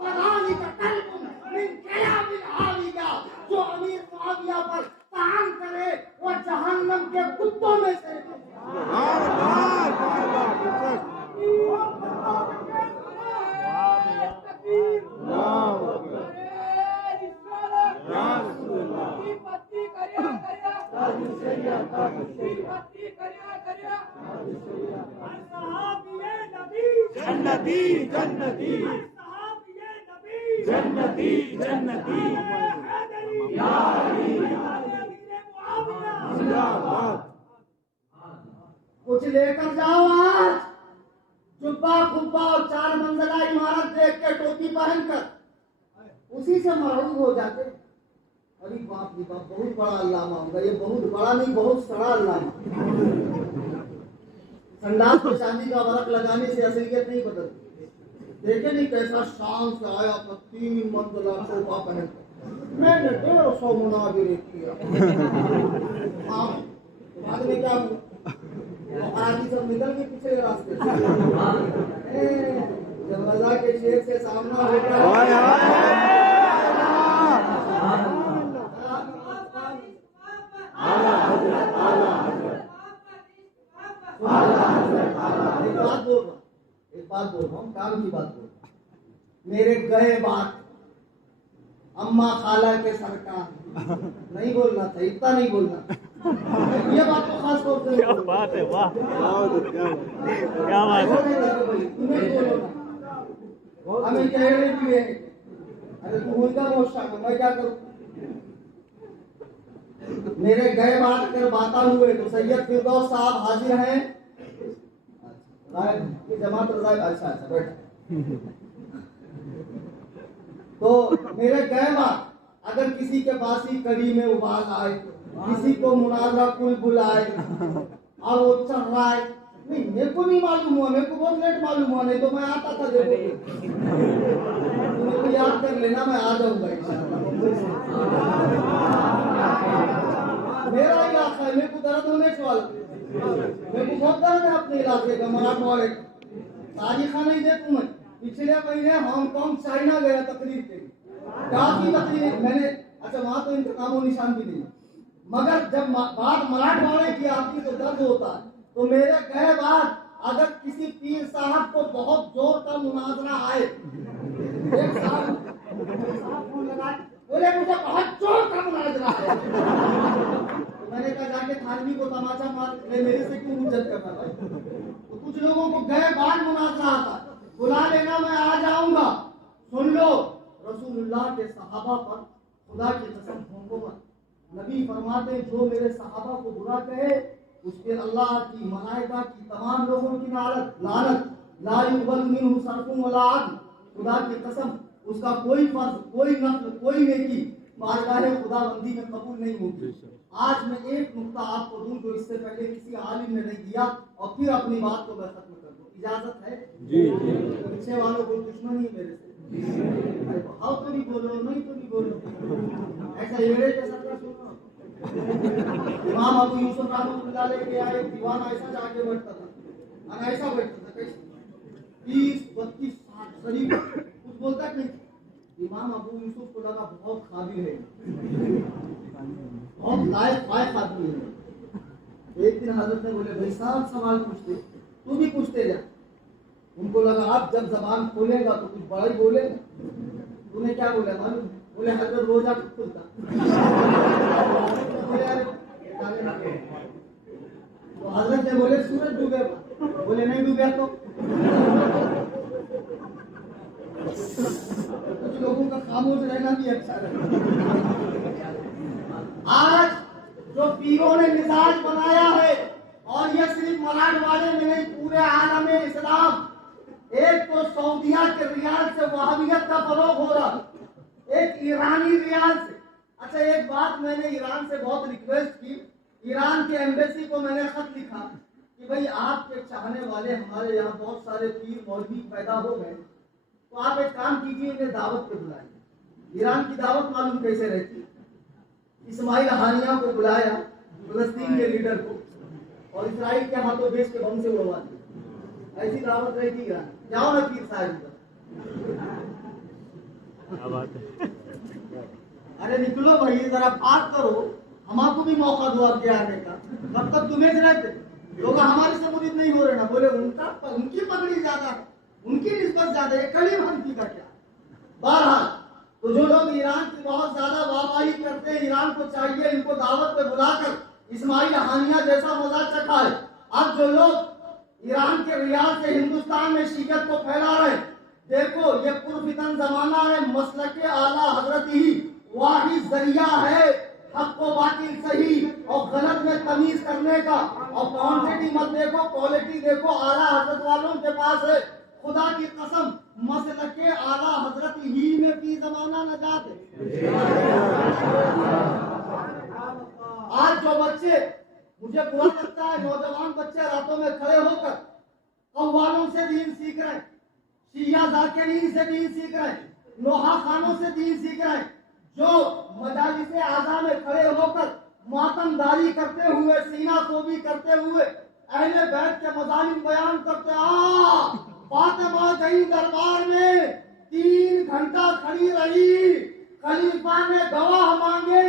फज़ालिका कल्बुन मिन कयामिल आविया, जो अमीर मुआविया पर तान करे वो जहन्नम के कुत्तों में से। जन्नती जन्नती जन्नती जन्नती या अली जिंदाबाद। कुछ लेकर जाओ आज, जुब्बा खुब्बा और 4 मंजिला इमारत देख के टोपी पहनकर उसी से मरहूब हो जाते। अरे बाप रे बाप, बहुत बड़ा अल्लामा होगा ये, बहुत बड़ा नहीं बहुत सड़ा अल्लामा। संडास को चांदी का वर्क लगाने से असलियत नहीं बदलती। देखे नहीं कैसा शान से आया था, 3 मंजिला टोपा पहन, मैंने 150 मुनाविर किया। हाँ, बाद में क्या हुआ? आदमी सब निकल के पिछले रास्ते जब रजा के शेर से सामना होगा। एक बात बोल रहा हूँ, काम की बात बोल रहा हूँ। मेरे गए बात अम्मा खाला के सरकार नहीं बोलना था, इतना नहीं बोलना। ये बात तो खास तौर से क्या बात है, वाह क्या बात है। हमें कहने के लिए अरे तू उनका मोर्चा में मैं क्या करूँ? मेरे गए बात कर बाता हुए तो सैयद फिरदौस साहब हाजिर हैं। जमात अच्छा अच्छा बैठ। तो मेरे गए बात अगर किसी के पास ही कड़ी में उबाल आए, किसी को मुनाजरा कुल बुलाए और वो चल रहा है, नहीं मेरे को नहीं मालूम हुआ, मेरे को बहुत लेट मालूम हुआ, नहीं तो मैं आता था। देखो मेरे को याद कर लेना, मैं आ जाऊंगा इंशाअल्लाह। मेरा इलाका है, मेरे को दर्द होने के वाला, मेरे को बहुत दर्द है अपने इलाके का। मराठवाड़े तारीखा नहीं देखूं मैं। पिछले महीने हांगकांग चाइना गया तकरीर के लिए, काफी तकरीर मैंने, अच्छा वहां तो इनका नामो निशान भी नहीं, मगर जब बात मराठवाड़े की आती तो दर्द होता है। तो मेरे कहे बाद अगर किसी पीर साहब को बहुत जोर का मुनाजरा आए, एक साहब फोन लगाए बोले मुझे बहुत जोर का मुनाजरा है, तो मैंने कहा जाके थानवी को तमाचा मार, मेरे से क्यों मुझे करना भाई? तो कुछ लोगों को गए बाद मुनाजरा आता, बुला लेना मैं आ जाऊंगा। सुन लो, रसूलुल्लाह के सहाबा पर खुदा की कसम ठोको मत। नबी फरमाते जो मेरे सहाबा को बुरा कहे उस पर अल्लाह की, मलाइका की, तमाम लोगों की लानत, ला युक़बल मिन्हु सर्फुन वला अदल। खुदा की कसम उसका कोई फर्ज, कोई नफ्ल, कोई नेकी बारगाह खुदाबंदी में कबूल नहीं होगी। आज मैं एक नुक्ता आपको दूं जो इससे पहले किसी आलिम ने नहीं दिया, और फिर अपनी बात को मैं खत्म कर दूं। इजाजत है? जी। पीछे वालों को दुश्मनी है मेरे से। अरे हाँ तो नहीं बोलो, नहीं तो नहीं बोलो, ऐसा एड़े जैसा क्या सुना। इमाम अबू यूसुफ रहमतुल्लाह अलैह के आए, दीवान ऐसा जाके बैठता था, ऐसा बैठता था, कैसे 30-32 साल शरीफ, कुछ बोलता नहीं। इमाम अबू यूसुफ को लगा बहुत काबिल है, बहुत लायक आदमी है। एक दिन हजरत ने बोले, भाई साहब सवाल पूछते, तू भी पूछते जा। उनको लगा आप जब जबान खोलेगा तो कुछ बड़ा ही बोलेगा। तूने क्या बोला मालूम? बोले हजरत रोजा खुलता। तो हजरत ने बोले सूरज डूबेगा। बोले नहीं डूबेगा तो कुछ लोगों का खामोश रहना भी अच्छा है। आज जो पीरों ने मिजाज बनाया है, और यह सिर्फ मराठवाड़े में नहीं, पूरे आलम इस्लाम, एक तो सऊदिया के रियाल से वहाबियत का फरोग हो रहा, एक ईरानी रियाल से। अच्छा, एक बात मैंने ईरान से बहुत रिक्वेस्ट की, ईरान के एम्बेसी को मैंने खत लिखा कि भाई आपके चाहने वाले हमारे यहाँ बहुत सारे पीर मौलवी पैदा हो गए, तो आप एक काम कीजिए, इन्हें दावत पे बुलाइए। ईरान की दावत मालूम कैसे रहती? इस्माइल हानिया को बुलाया, फलस्तीन के लीडर को, और इसराइल के हाथों देश के बम से उड़वा दिया। ऐसी दावत रहती ईरान। जाओ ना पीर साहब, अरे निकलो भाई, जरा बात करो, हमको भी मौका दो आपके आने का। तब तक तुम्हें रहते लोग हमारे से मुरीद नहीं हो रहे ना। बोले उनकी पगड़ी ज्यादा है, उनकी निस्बत ज्यादा है, कलीम हनफी का क्या। बहरहाल, तो जो लोग ईरान की बहुत ज्यादा वाहवाही करते हैं, ईरान को चाहिए इनको दावत पे बुलाकर इस्माइल हानिया जैसा मजा चखा है। अब जो लोग ईरान के रियाद से हिंदुस्तान में शियत को फैला रहे, देखो ये पुरफितन जमाना है, मसलके आला हजरत ही वाही जरिया है हक को बातिल सही और गलत में तमीज करने का। और क्वांटिटी मत देखो, क्वालिटी देखो, आला हजरत वालों के पास है। खुदा की कसम, मसलके आला हजरत ही में भी जमाना न जाते। आज जो बच्चे, मुझे बुरा लगता है, नौजवान बच्चे रातों में खड़े होकर कव्वालों से दीन सीख रहे हैं, शिया जाकिरीन से दीन सीख रहे हैं, नोहा खानों से दीन सीख रहे हैं, जो मजालिसे आज़ा में खड़े होकर मातमदारी करते हुए, सीना कोबी करते हुए अहले बैत के मजालिम बयान करते। फातिमा गई दरबार में, 3 घंटा खड़ी रही, खलीफा ने गवाह मांगे,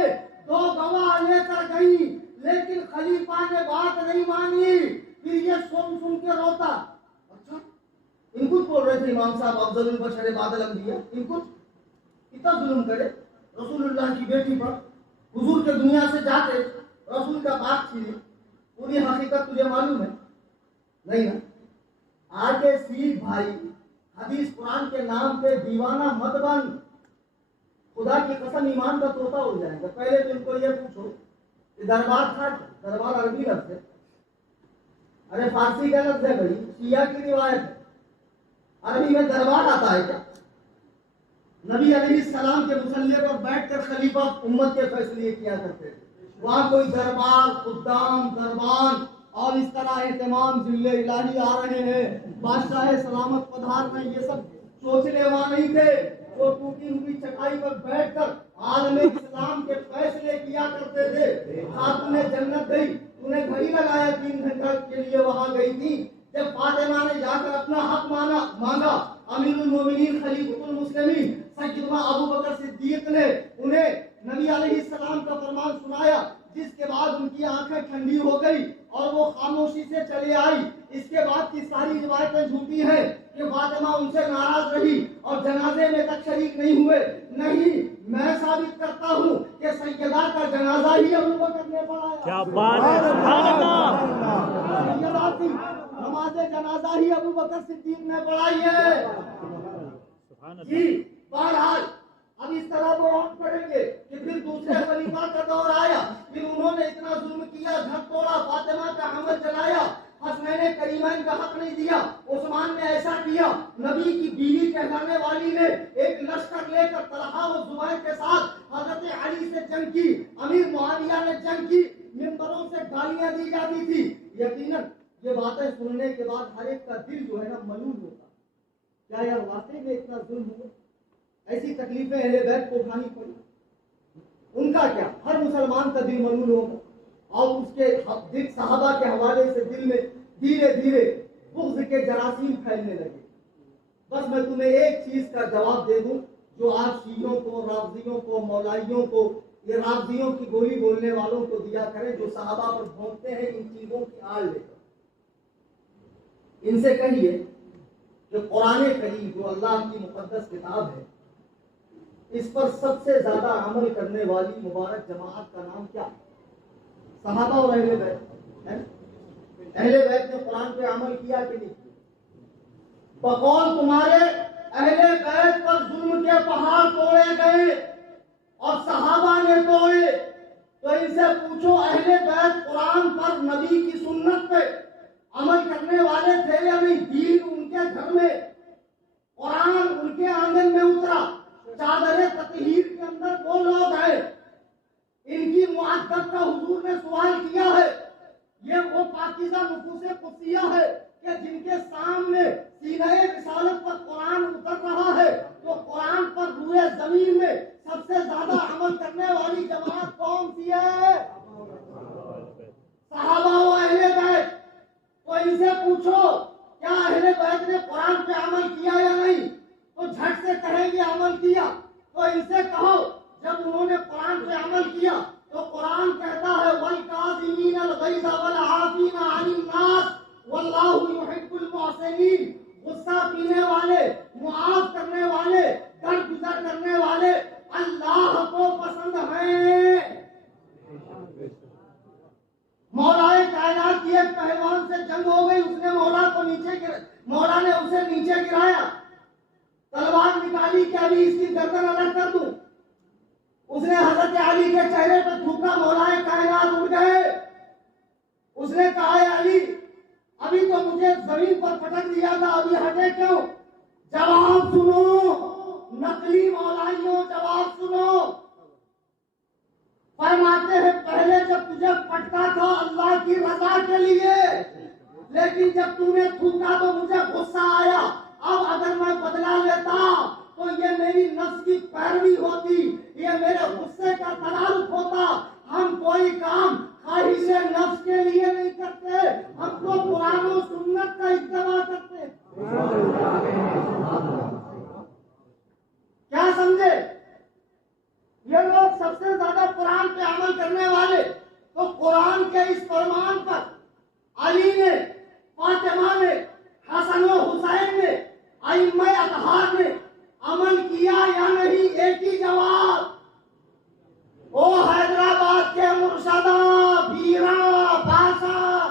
2 गवाह लेकर गई, लेकिन खलीफा ने बात नहीं मानी। फिर ये सुन के रोता। अच्छा, इनको बोल रहे थे इमाम साहब अफजलुल बशर बादल अंबिया, इनको कितना जुल्म करे रसूलुल्लाह की बेटी पर। हुजूर के दुनिया से जाते रसूल का बात छीनी। पूरी हकीकत तुझे मालूम है नहीं ना? आगे सीख भाई, हदीस कुरान के नाम पे दीवाना मत बन। खुदा की कसम, ईमान का तोता उड़ जाएगा। पहले तो इनको ये पूछो कि दरबार था, दरबार अरबी लफ्ज है, अरे फारसी का लफ्ज है भाई, शिया की रिवायत है, अरबी में दरबार आता है क्या? नबी अलैहिस्सलाम के मुसल्ले पर बैठकर खलीफा उम्मत के फैसले किया करते थे। वहां कोई दरबार, खुद्दाम, दरबान और इस तरह एहतमाम, जिल्ले इलाही आ रहे हैं, बादशाह सलामत पधार रहे, ये सब सोचने वहां नहीं थे। वो टूटी हुई चटाई पर बैठकर आलम इस्लाम के फैसले किया करते थे। तूने जन्नत गई, तूने घड़ी लगाया, 3 घंटा के लिए वहां गई थी। जब फातिमा ने जाकर अपना हक मांगा, अमीरुल मोमिनीन खलीफुल मुस्लिमीन सैयदना अबू बकर सिद्दीक ने उन्हें नबी अलैहिस्सलाम का फरमान सुनाया, जिसके बाद उनकी आंखें ठंडी हो गई और वो खामोशी से चले आई। इसके बाद की सारी रिवायतें झूठी हैं कि फातिमा उनसे नाराज रही और जनाजे में तक शरीक नहीं हुए। नहीं, मैं साबित करता हूँ कि सैयदा का जनाजा ही अबू बकर ने पढ़ाया। क्या बात है, सुभान अल्लाह। सैयदा की नमाज जनाजा ही अबू बकर सिद्दीक ने पढ़ाई है जी। बहरहाल, अब इस तरह वो और पढ़ेंगे कि फिर दूसरे खलीफा का दौर आया, फिर उन्होंने इतना जुल्म किया, झक तोड़ा, फातिमा का हमल जलाया, हसनैन करीमैन का हक नहीं दिया। उस्मान ने ऐसा किया, नबी की बीवी कहलाने वाली ने एक लश्कर लेकर तलहा व जुबैर के साथ हजरत की, अमीर मुआविया ने जंग की, मिंबरों से गालियां दी जाती थी। यकीनन ये बातें सुनने के बाद हर एक का दिल जो है ना मलूल होता, क्या यार वाकई में इतना जुल्म हुआ, ऐसी तकलीफें अहले बैत को उठानी पड़ी। उनका क्या, हर मुसलमान का दिल मलूल होगा। और उसके दिल सहाबा के हवाले से दिल में धीरे धीरे बुग़्ज़ के जरासीम फैलने लगे। बस मैं तुम्हें एक चीज का जवाब दे दूं, जो आज शीयों को, राफ़ज़ियों को, मौलाइयों को, ये राफ़ज़ियों की गोली बोलने वालों को दिया करें, जो सहाबा पर भोंकते हैं इन चीजों की आड़ लेकर। इनसे कहिए कि कुरान करीम जो अल्लाह की मुक़द्दस किताब है, इस पर सबसे ज्यादा अमल करने वाली मुबारक जमात का नाम क्या है? सहाबा और अहले बैत है। अहले बैत ने कुरान पे अमल किया कि नहीं किया? बकौल तुम्हारे अहले बैत पर जुल्म के पहाड़ तोड़े गए और सहाबा ने तोड़े, तो इनसे पूछो अहले बैत कुरान पर, नबी की सुन्नत पे अमल करने वाले थे या नहीं? दीन उनके घर में, कुरान उनके आंगन में उतरा, चादर ततहीर के अंदर वो लोग हैं, इनकी मुआद्दत का हुजूर ने सवाल किया है। ये वो पाकीज़ा नुफूसे कुद्सिया है कि जिनके सामने सीने रिसालत पर कुरान उतर रहा है, तो कुरान पर रूए जमीन में सबसे ज्यादा अमल करने वाली जमात कौन सी है? सहाबा व अहले बैत। तो इनसे पूछो क्या अहले बैत ने कुरान पे अमल किया या नहीं? तो झट से कहेंगे अमल किया। तो इनसे कहो जब उन्होंने कुरान पे अमल किया, तो कुरान कहता है वल काज़िमीनल गैज़ वल आफ़ीना अनिन नास वल्लाहु युहिब्बुल मुहसिनीन। गुस्सा पीने वाले, मुआफ करने वाले, दरगुजर करने वाले अल्लाह को पसंद हैं। मौलाए कायनात की एक पहलवान से जंग हो गई, उसने मौला ने उसे नीचे गिराया, तलवार निकाली कि अभी इसकी गर्दन अलग कर दूं। उसने हजरत अली के चेहरे पर थूका, मौलाए कायनात उड़ गए। उसने कहा अली अभी तो मुझे जमीन पर पटक दिया था, अभी हटे क्यों? जवाब सुनो नकली मौलाइयों, जवाब सुनो। फरमाते हैं पहले जब तुझे पटका था अल्लाह की रजा के लिए, लेकिन जब तूने थूका तो मुझे गुस्सा आया। अब अगर मैं बदला लेता तो ये मेरी नफ्स की पैरवी होती, ये मेरे गुस्से का तदारुक होता। हम कोई काम ख्वाहिशे नफ्स के लिए नहीं करते, हम तो कुरान और सुन्नत का इत्तिबा करते। क्या समझे? ये लोग सबसे ज्यादा कुरान पे अमल करने वाले, तो कुरान के इस फरमान पर अली ने, फातिमा ने, हसन व हुसैन ने, अइम्मा अतहार ने अमल किया या नहीं? एक ही जवाब। ओ हैदराबाद के मुर्शदा, बीरा, बादशाह,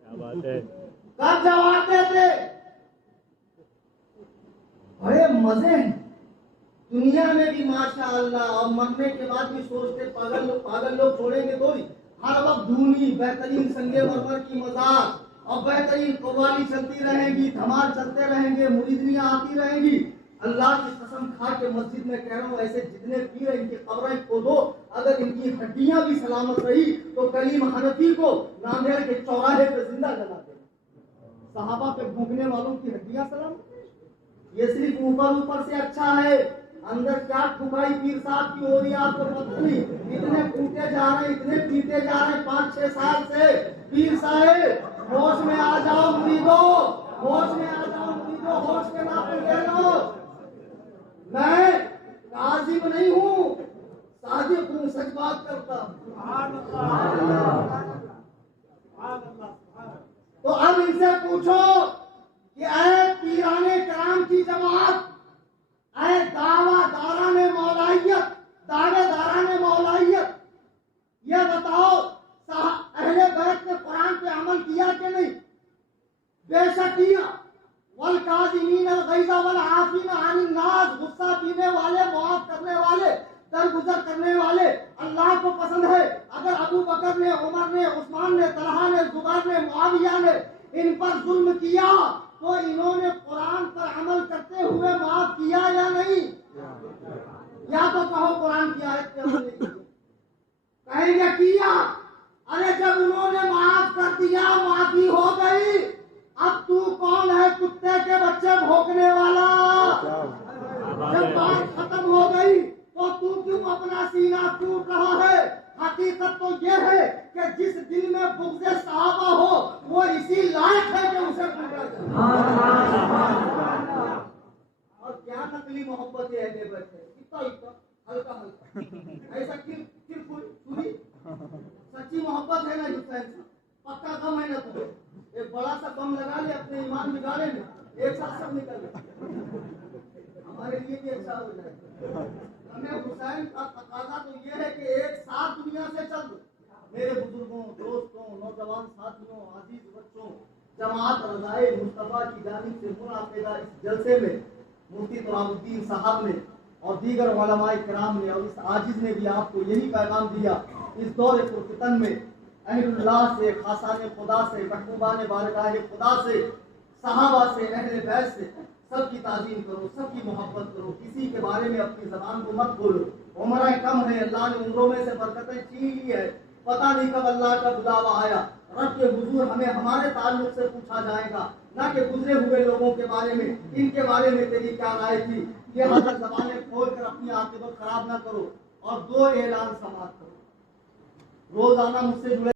क्या बात है? कब जवाब देते? बड़े मजे हैं दुनिया में भी माशाअल्लाह, और मरने के बाद भी सोचते पागल लोग छोड़ेंगे थोड़ी। हर वक्त धूनी, बेहतरीन संगे मरमर की मजाक और बेहतरीन कव्वाली चलती रहेगी, धमाल चलते रहेंगे, मुरीदनियां आती रहेंगी। अल्लाह की कसम खा के मस्जिद में कह रहा हूँ, ऐसे जितने पीर हैं इनकी कब्रें खोदो, अगर इनकी हड्डियां भी सलामत रही तो कलीम हनफी को नांदेड़ के चौराहे पे जिंदा जला दे। सहाबा पे भूखने वालों की हड्डियां सलामत, ये सिर्फ ऊपर ऊपर से अच्छा है, अंदर क्या ठुकाई पीर साहब की हो रही है आपको पता नहीं। इतने कूटे जा रहे हैं, इतने पीटे जा रहे हैं 5-6 साल से। पीर साहब होश में आ जाओ मुरीदो, होश में आ जाओ मुरीदो, होश के नाते ले लो। मैं काजिब नहीं हूँ, साजिब हूँ, सच बात करता हूँ। तो अब इनसे पूछो कि ऐ पीराने कराम की जमात, ऐ दावेदाराने मौलाइयत, ये बताओ अहले बैत ने कुरान पे अमल किया कि नहीं? बेशक किया। वल काज़िमीनल गैज़ वल आफ़ीना अनिन नास, गुस्सा पीने वाले, मुआफ करने वाले, दरगुजर करने वाले अल्लाह को पसंद है। अगर अबू बकर ने, उमर ने, उस्मान ने, तलहा ने, जुबैर ने, मुआविया ने इन पर जुल्म किया, तो इन्होंने कुरान पर अमल करते हुए माफ किया या नहीं? या तो कहो कुरान की आयत पे अमल नहीं। कहेंगे किया। अरे जब उन्होंने माफ कर दिया, माफी हो गई, अब तू कौन है कुत्ते के बच्चे भोंकने वाला? जब बात खत्म हो गई तो तू क्यों अपना सीना टूट रहा है? हकीकत तो ये है कि जिस दिल में बुग़्ज़े सहाबा हो वो इसी लायक है कि उसे टूटा जाए। और क्या नकली मोहब्बत है अहले बैत है, इतना इतना हल्का हल्का ऐसा किर पूरी सच्ची मोहब्बत है ना हुसैन साहब, पक्का गम है ना तुम्हें? एक बड़ा सा बम लगा ले अपने ईमान बिगाड़े में, एक साथ सब निकल गए, हमारे लिए भी अच्छा हो जाए। हमें हुसैन का तकाजा तो ये है कि एक साथ दुनिया से चल दो। मेरे बुजुर्गों, दोस्तों, नौजवान साथियों, अजीज बच्चों, जमात रज़ाए मुस्तफ़ा की जानिब से मुनाक़िदा इस जलसे में मुफ्ती तुराबुद्दीन साहब ने और दीगर उलमाए किराम ने और इस आजिज ने भी आपको यही पैगाम दिया। इस दौर फितन में अहलुल्लाह से, खासाने खुदा से, महबूबाने बारगाह खुदा से, सहाबा से, अहले बैत से सबकी ताज़ीम करो, सबकी मोहब्बत करो, किसी के बारे में अपनी ज़बान को मत बोलो। उम्रें कम है, अल्लाह ने उम्रों में से बरकतें छीन ली है, पता नहीं कब अल्लाह का बुलावा आया। रब के हुजूर हमें हमारे ताल्लुक से पूछा जाएगा, ना कि गुजरे हुए लोगों के बारे में, इनके बारे में तेरी क्या राय थी। ये हजरत ज़बानें खोल कर अपनी आक़िबत खराब ना करो और दो ऐलान समाप्त करो। रोजाना मुझसे जुड़े